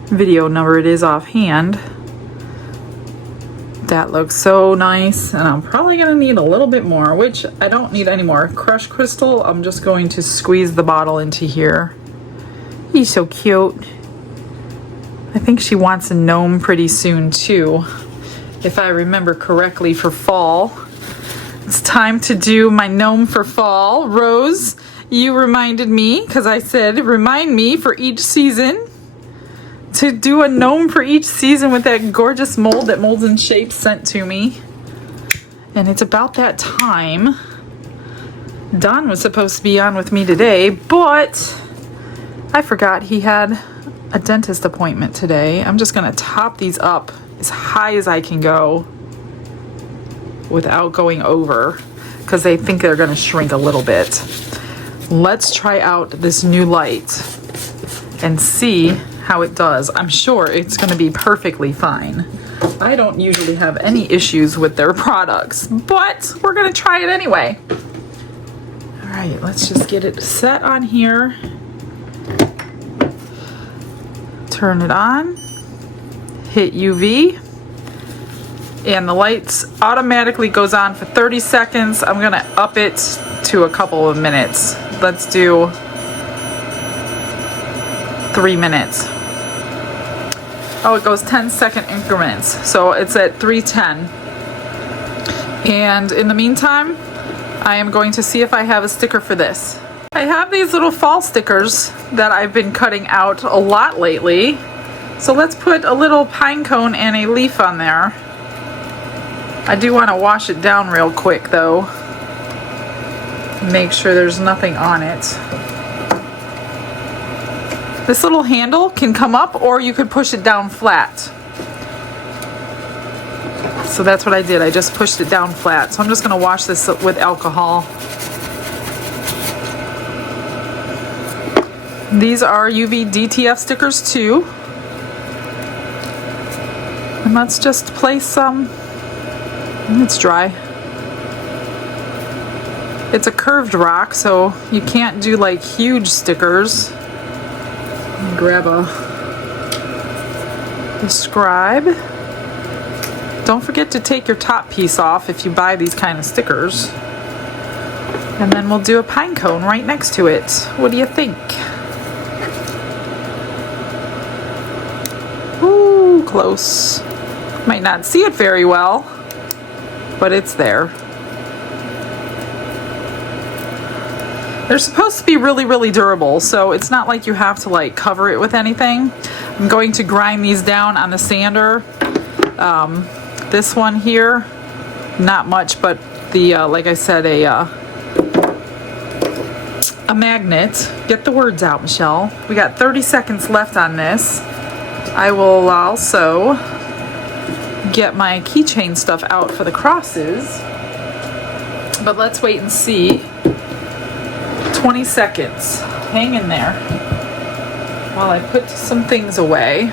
video number it is offhand, That looks so nice, and I'm probably gonna need a little bit more, which I don't need any more. Crushed crystal, I'm just going to squeeze the bottle into here. He's so cute. I think she wants a gnome pretty soon too, if I remember correctly, for fall. It's time to do my gnome for fall. Rose, you reminded me, because I said remind me for each season to do a gnome for each season with that gorgeous mold that Molds and Shapes sent to me. And it's about that time. Don was supposed to be on with me today, but I forgot he had a dentist appointment today. I'm just gonna top these up as high as I can go without going over, because they think they're gonna shrink a little bit. Let's try out this new light and see how it does. I'm sure it's going to be perfectly fine. I don't usually have any issues with their products, but we're going to try it anyway. All right, let's just get it set on here. Turn it on. Hit UV. And the lights automatically goes on for 30 seconds. I'm going to up it to a couple of minutes. Let's do 3 minutes. Oh, it goes 10-second increments. So it's at 310. And in the meantime, I am going to see if I have a sticker for this. I have these little fall stickers that I've been cutting out a lot lately. So let's put a little pine cone and a leaf on there. I do want to wash it down real quick though. Make sure there's nothing on it. This little handle can come up, or you could push it down flat. So that's what I did. I just pushed it down flat. So I'm just going to wash this with alcohol. These are UV DTF stickers too. And let's just place some. It's dry. It's a curved rock, so you can't do like huge stickers. Grab a scribe. Don't forget to take your top piece off if you buy these kind of stickers. And then we'll do a pine cone right next to it. What do you think? Ooh, close. Might not see it very well, but it's there. They're supposed to be really, really durable, so it's not like you have to like cover it with anything. I'm going to grind these down on the sander. This one here, not much, but the like I said, a magnet. Get the words out, Michelle. We got 30 seconds left on this. I will also get my keychain stuff out for the crosses, but let's wait and see. 20 seconds. Hang in there while I put some things away.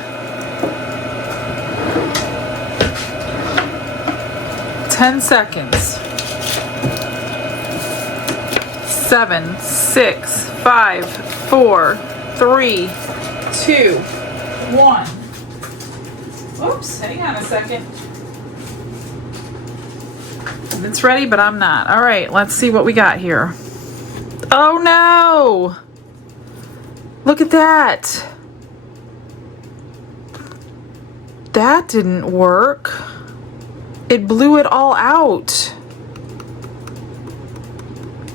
10 seconds. 7, 6, 5, 4, 3, 2, 1. Oops, hang on a second. It's ready, but I'm not. All right, let's see what we got here. Oh no! Look at that. That didn't work. It blew it all out.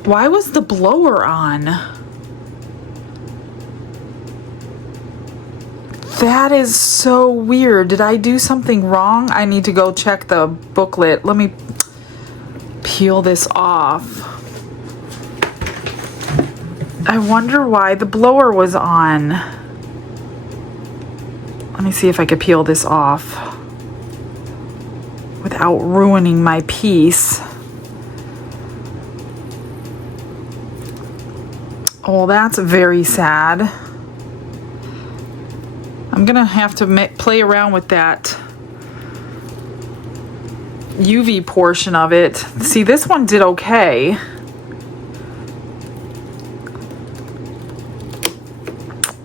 Why was the blower on? That is so weird. Did I do something wrong? I need to go check the booklet. Let me peel this off. I wonder why the blower was on. Let me see if I could peel this off without ruining my piece. Oh, that's very sad. I'm gonna have to play around with that UV portion of it. See, this one did okay.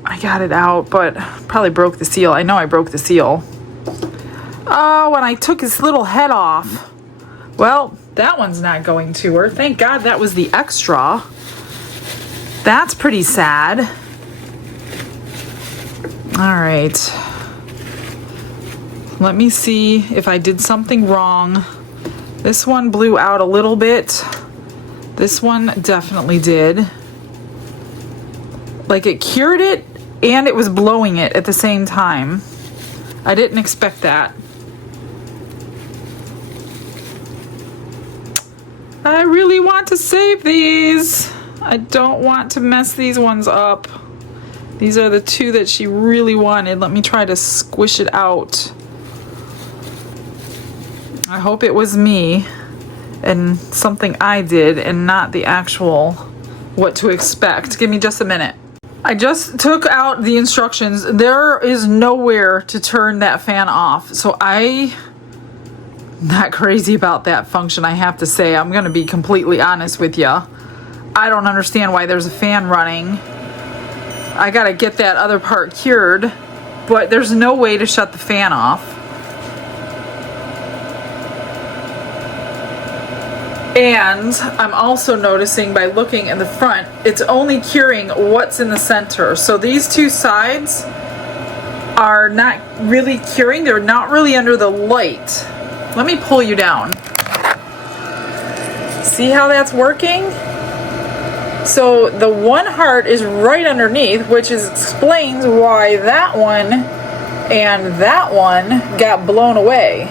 I got it out, but probably broke the seal. I know I broke the seal. Oh, and I took his little head off. Well, that one's not going to her. Thank God that was the extra. That's pretty sad. All right. Let me see if I did something wrong. This one blew out a little bit. This one definitely did. Like it cured it and it was blowing it at the same time. I didn't expect that. I really want to save these. I don't want to mess these ones up. These are the two that she really wanted. Let me try to squish it out. I hope it was me and something I did and not the actual what to expect. Give me just a minute. I just took out the instructions. There is nowhere to turn that fan off. So I'm not crazy about that function, I have to say. I'm gonna be completely honest with you. I don't understand why there's a fan running. I gotta get that other part cured, but there's no way to shut the fan off. And I'm also noticing by looking in the front, it's only curing what's in the center. So these two sides are not really curing. They're not really under the light. Let me pull you down. See how that's working? So the one heart is right underneath, which explains why that one and that one got blown away.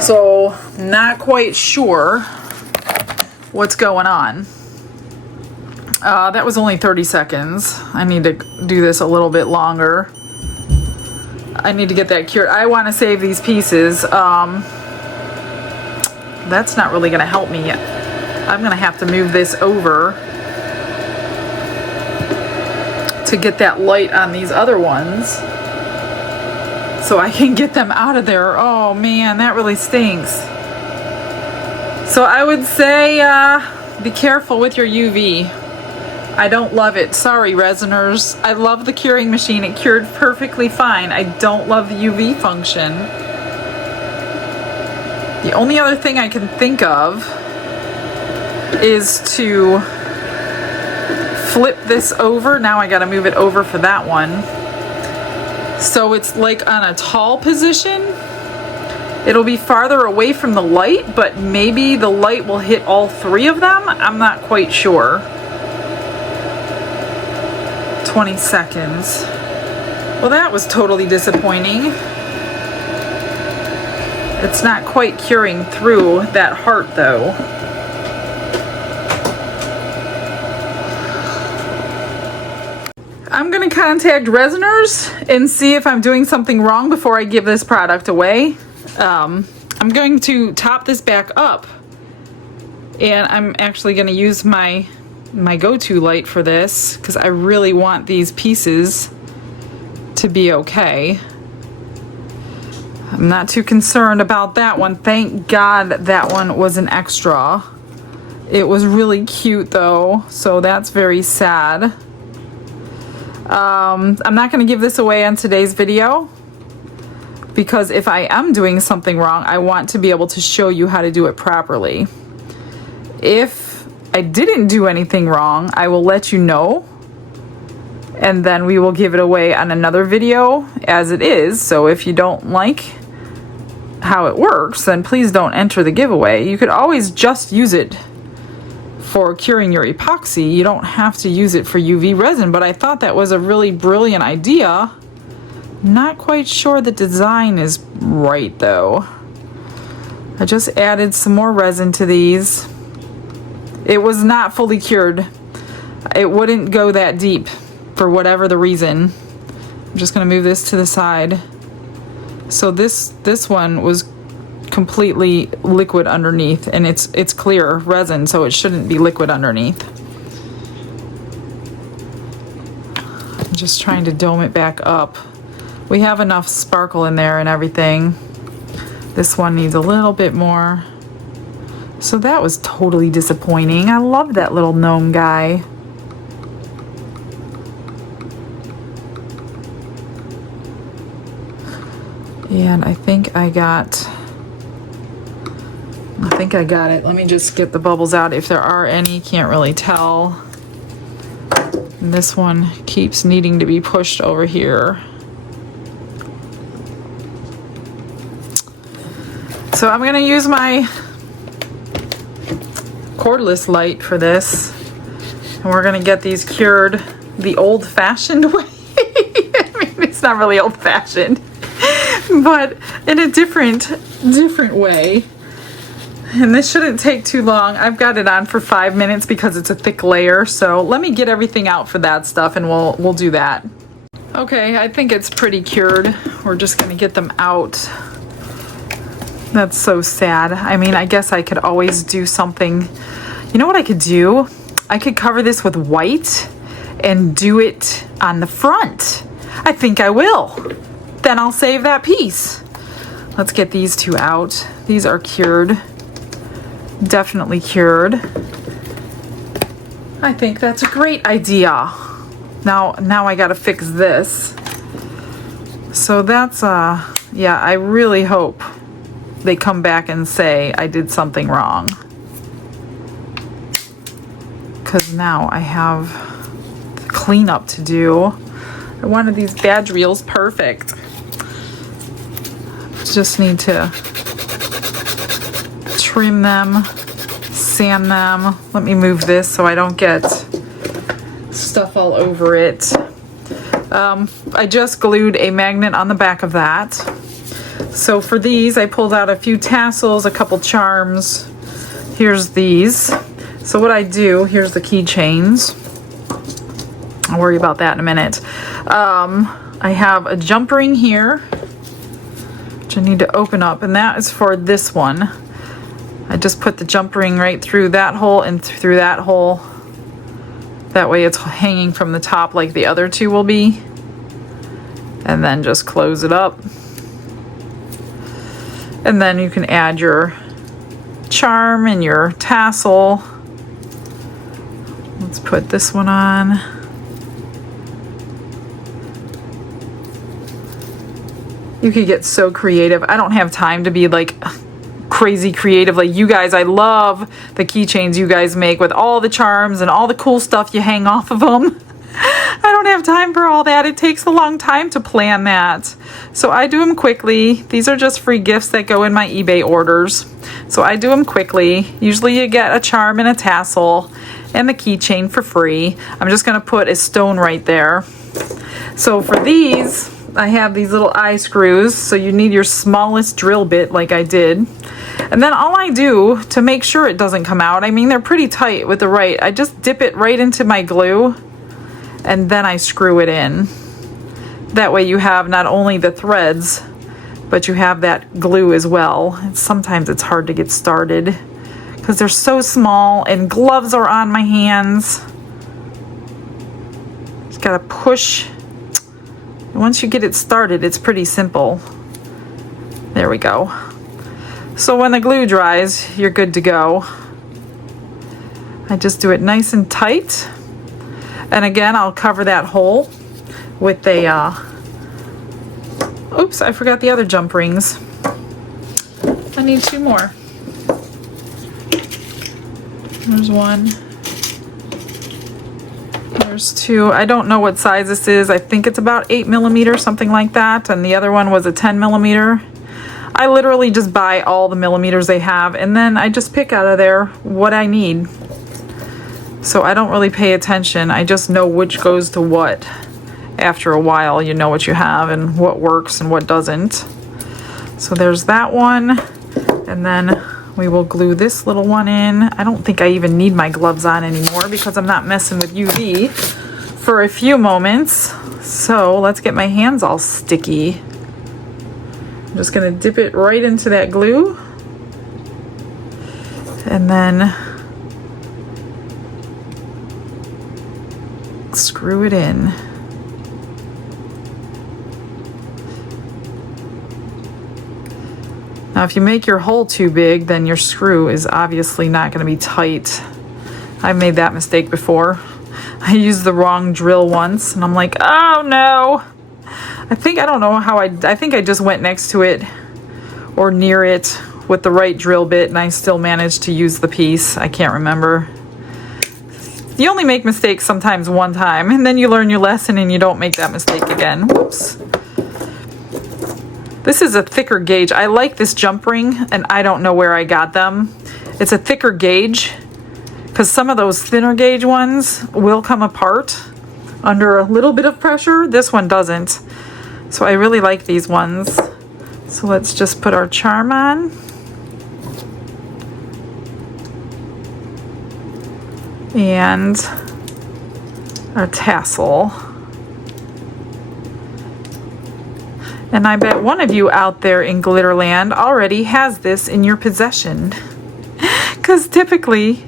So not quite sure what's going on. That was only 30 seconds. I need to do this a little bit longer. I need to get that cured. I want to save these pieces. That's not really going to help me. I'm going to have to move this over to get that light on these other ones so I can get them out of there. Oh man, that really stinks. So I would say be careful with your UV. I don't love it. Sorry, Resiners. I love the curing machine. It cured perfectly fine. I don't love the UV function. The only other thing I can think of is to flip this over. Now I got to move it over for that one. So it's like on a tall position. It'll be farther away from the light, but maybe the light will hit all three of them. I'm not quite sure. 20 seconds. Well, that was totally disappointing. It's not quite curing through that heart though. I'm gonna contact Resiners and see if I'm doing something wrong before I give this product away. I'm going to top this back up, and I'm actually going to use my go-to light for this because I really want these pieces to be okay. I'm not too concerned about that one. Thank God that one was an extra. It was really cute though, so that's very sad. I'm not going to give this away on today's video, because if I am doing something wrong, I want to be able to show you how to do it properly. If I didn't do anything wrong, I will let you know, and then we will give it away on another video as it is. So if you don't like how it works, then please don't enter the giveaway. You could always just use it for curing your epoxy. You don't have to use it for UV resin, but I thought that was a really brilliant idea. Not quite sure the design is right though. I just added some more resin to these. It was not fully cured. It wouldn't go that deep for whatever the reason. I'm just gonna move this to the side. So this one was completely liquid underneath, and it's clear resin, so it shouldn't be liquid underneath. I'm just trying to dome it back up. We have enough sparkle in there and everything. This one needs a little bit more. So that was totally disappointing. I love that little gnome guy. And I think I got it. Let me just get the bubbles out if there are any. Can't really tell. And this one keeps needing to be pushed over here. So I'm gonna use my cordless light for this. And we're gonna get these cured the old-fashioned way. I mean, it's not really old-fashioned, but in a different way. And this shouldn't take too long. I've got it on for 5 minutes because it's a thick layer. So let me get everything out for that stuff and we'll do that. Okay, I think it's pretty cured. We're just gonna get them out. That's so sad. I mean, I guess I could always do something. You know what I could do? I could cover this with white and do it on the front. I think I will. Then I'll save that piece. Let's get these two out. These are cured. Definitely cured. I think that's a great idea. Now I gotta fix this. So that's, yeah, I really hope they come back and say I did something wrong. Because now I have the cleanup to do. I wanted these badge reels perfect. Just need to trim them, sand them. Let me move this so I don't get stuff all over it. I just glued a magnet on the back of that. So for these, I pulled out a few tassels, a couple charms. Here's these. So what I do, here's the keychains. I'll worry about that in a minute. I have a jump ring here, which I need to open up, and that is for this one. I just put the jump ring right through that hole and through that hole. That way it's hanging from the top like the other two will be. And then just close it up. And then you can add your charm and your tassel. Let's put this one on. You could get so creative. I don't have time to be like crazy creative like you guys. I love the keychains you guys make with all the charms and all the cool stuff you hang off of them. I don't have time for all that. It takes a long time to plan that. So I do them quickly. These are just free gifts that go in my eBay orders. So I do them quickly. Usually you get a charm and a tassel and the keychain for free. I'm just going to put a stone right there. So for these, I have these little eye screws. So you need your smallest drill bit like I did. And then all I do to make sure it doesn't come out, I mean, they're pretty tight with the right. I just dip it right into my glue and then I screw it in. That way you have not only the threads, but you have that glue as well. And sometimes it's hard to get started because they're so small and gloves are on my hands. Just gotta push. Once you get it started, it's pretty simple. There we go. So when the glue dries, you're good to go. I just do it nice and tight. And again, I'll cover that hole with a, oops, I forgot the other jump rings. I need two more. There's one. There's two. I don't know what size this is. I think it's about 8mm, something like that. And the other one was a 10mm. I literally just buy all the millimeters they have, and then I just pick out of there what I need. So I don't really pay attention. I just know which goes to what. After a while, you know what you have and what works and what doesn't. So there's that one. And then we will glue this little one in. I don't think I even need my gloves on anymore because I'm not messing with UV for a few moments. So let's get my hands all sticky. I'm just gonna dip it right into that glue. And then screw it in. Now if you make your hole too big, then your screw is obviously not going to be tight. I've made that mistake before. I used the wrong drill once and I'm like, oh no. I don't know how I think I just went next to it or near it with the right drill bit and I still managed to use the piece. I can't remember. You only make mistakes sometimes one time and then you learn your lesson and you don't make that mistake again. Whoops. This is a thicker gauge. I like this jump ring and I don't know where I got them. It's a thicker gauge because some of those thinner gauge ones will come apart under a little bit of pressure. This one doesn't. So I really like these ones. So let's just put our charm on. And our tassel. And I bet one of you out there in Glitterland already has this in your possession. Because typically,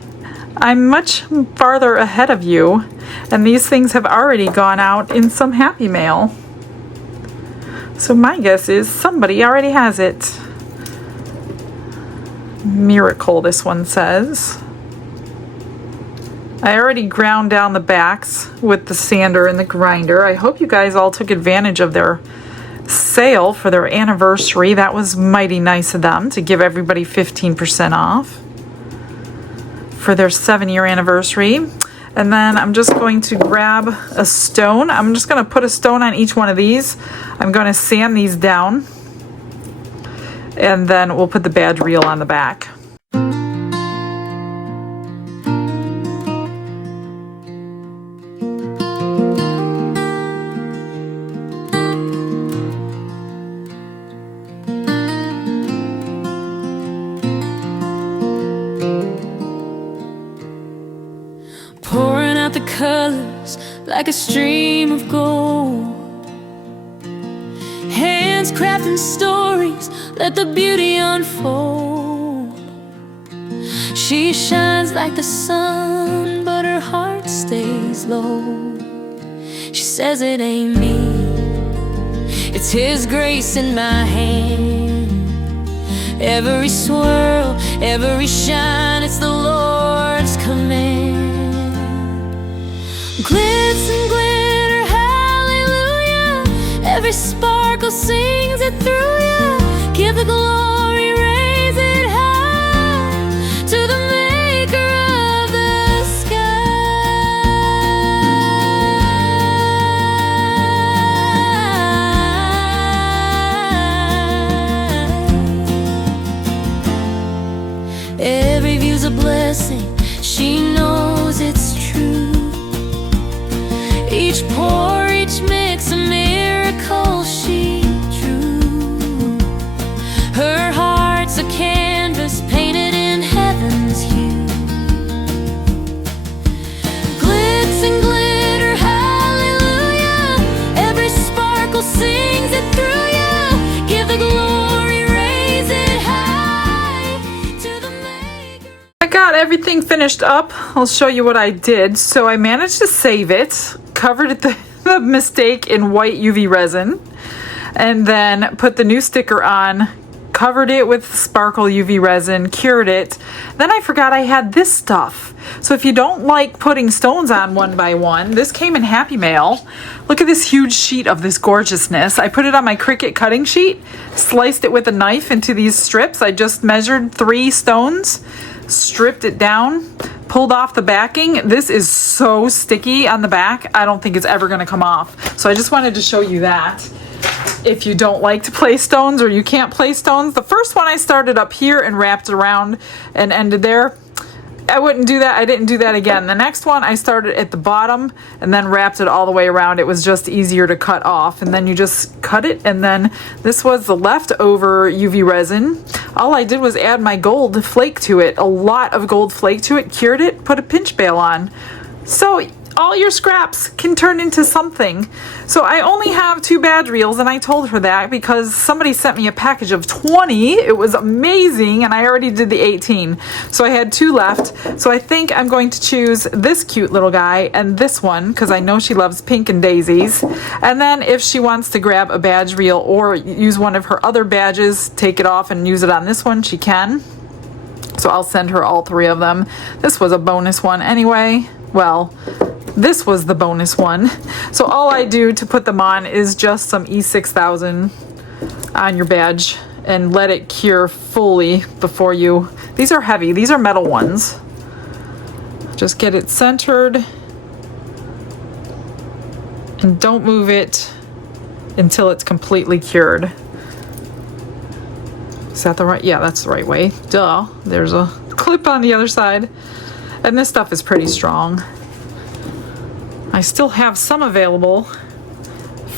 I'm much farther ahead of you, and these things have already gone out in some Happy Mail. So my guess is somebody already has it. Miracle, this one says. I already ground down the backs with the sander and the grinder. I hope you guys all took advantage of their sale for their anniversary. That was mighty nice of them to give everybody 15% off for their 7-year anniversary. And then I'm just going to grab a stone. I'm just going to put a stone on each one of these. I'm going to sand these down and then we'll put the badge reel on the back. Colors like a stream of gold, hands crafting stories, let the beauty unfold. She shines like the sun, but her heart stays low. She says it ain't me, it's His grace in my hand. Every swirl, every shine, it's the Lord's command. Glitz and glitter, hallelujah. Every sparkle sings it through you. Give the glory, raise it high to the maker of the sky. Every view's a blessing, she knows it's true. Each pour, each mix, a miracle she drew. Her heart's a canvas painted in heaven's hue. Glitz and glitter, hallelujah. Every sparkle sings it through you. Give the glory, raise it high to the maker. I got everything finished up. I'll show you what I did. So I managed to save it. Covered the mistake in white UV resin and then put the new sticker on, covered it with sparkle UV resin, cured it. Then I forgot I had this stuff. So if you don't like putting stones on one by one, this came in Happy Mail. Look at this huge sheet of this gorgeousness. I put it on my Cricut cutting sheet, sliced it with a knife into these strips. I just measured 3 stones, stripped it down, pulled off the backing. This is so sticky on the back. I don't think it's ever going to come off. So I just wanted to show you that. If you don't like to play stones or you can't play stones, the first one I started up here and wrapped around and ended there. I wouldn't do that. I didn't do that again. The next one I started at the bottom and then wrapped it all the way around. It was just easier to cut off, and then you just cut it. And then this was the leftover UV resin. All I did was add my gold flake to it, a lot of gold flake to it, cured it, put a pinch bail on. So all your scraps can turn into something. So I only have 2 badge reels, and I told her that because somebody sent me a package of 20. It was amazing, and I already did the 18. So I had 2 left. So I think I'm going to choose this cute little guy and this one because I know she loves pink and daisies. And then if she wants to grab a badge reel or use one of her other badges, take it off and use it on this one, she can. So I'll send her all 3 of them. This was a bonus one anyway. Well, This was the bonus one. So all I do to put them on is just some E6000 on your badge and let it cure fully before you. These are heavy. These are metal ones. Just get it centered and don't move it until it's completely cured. Is that the right? Yeah, that's the right way. Duh. There's a clip on the other side. And this stuff is pretty strong. I still have some available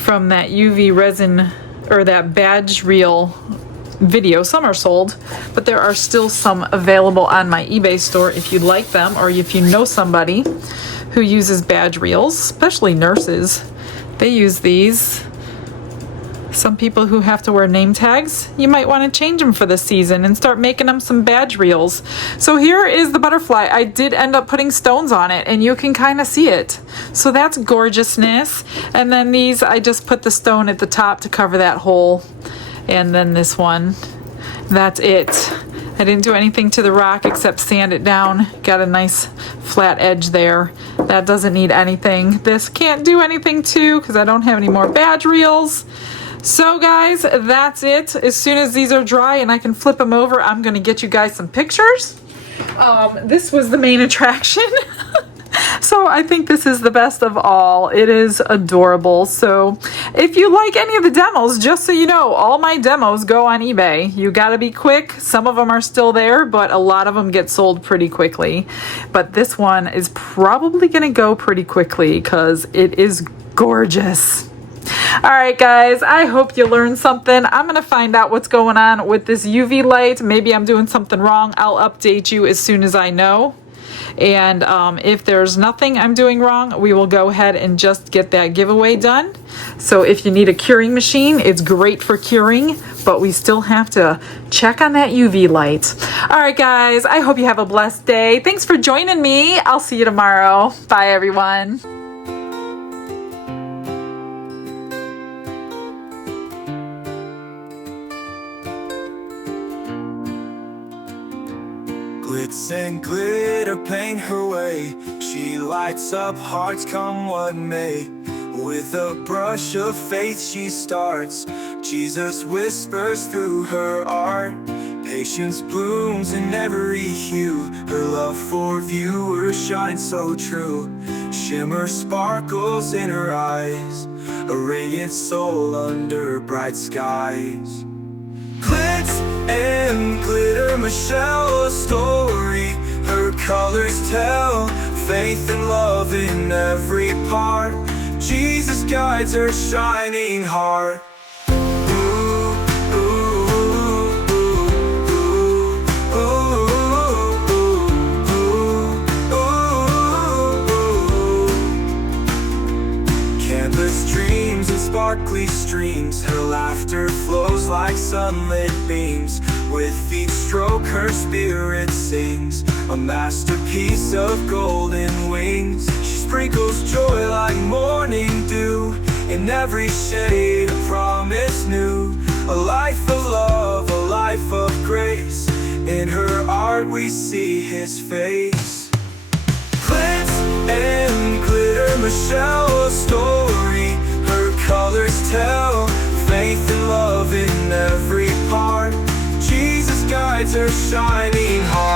from that UV resin or that badge reel video. Some are sold, but there are still some available on my eBay store if you'd like them, or if you know somebody who uses badge reels, especially nurses. They use these. Some people who have to wear name tags, you might want to change them for the season and start making them some badge reels. So here is the butterfly. I did end up putting stones on it and you can kind of see it. So that's gorgeousness. And then these, I just put the stone at the top to cover that hole. And then this one, that's it. I didn't do anything to the rock except sand it down. Got a nice flat edge there. That doesn't need anything. This can't do anything too because I don't have any more badge reels. So guys, that's it. As soon as these are dry and I can flip them over, I'm going to get you guys some pictures. This was the main attraction. So I think this is the best of all. It is adorable. So if you like any of the demos, just so you know, all my demos go on eBay. You got to be quick. Some of them are still there, but a lot of them get sold pretty quickly. But this one is probably going to go pretty quickly because it is gorgeous. All right, guys, I hope you learned something. I'm going to find out what's going on with this UV light. Maybe I'm doing something wrong. I'll update you as soon as I know. And if there's nothing I'm doing wrong, we will go ahead and just get that giveaway done. So if you need a curing machine, it's great for curing, but we still have to check on that UV light. All right, guys, I hope you have a blessed day. Thanks for joining me. I'll see you tomorrow. Bye, everyone. Glitz and glitter paint her way. She lights up hearts come what may. With a brush of faith she starts. Jesus whispers through her art. Patience blooms in every hue. Her love for viewers shines so true. Shimmer sparkles in her eyes. A radiant soul under bright skies. Glitz and glitter, Michelle, a story. Her colors tell faith and love in every part. Jesus guides her shining heart. Ooh, ooh, ooh, ooh, ooh, ooh. Canvas dreams and sparkly streams. Her laughter flows like sunlit beams. With each stroke her spirit sings, a masterpiece of golden wings. She sprinkles joy like morning dew. In every shade a promise new. A life of love, a life of grace. In her art we see his face. Glitz and glitter, Michelle, a story. Her colors tell faith and love in every part. Jesus guides her shining heart.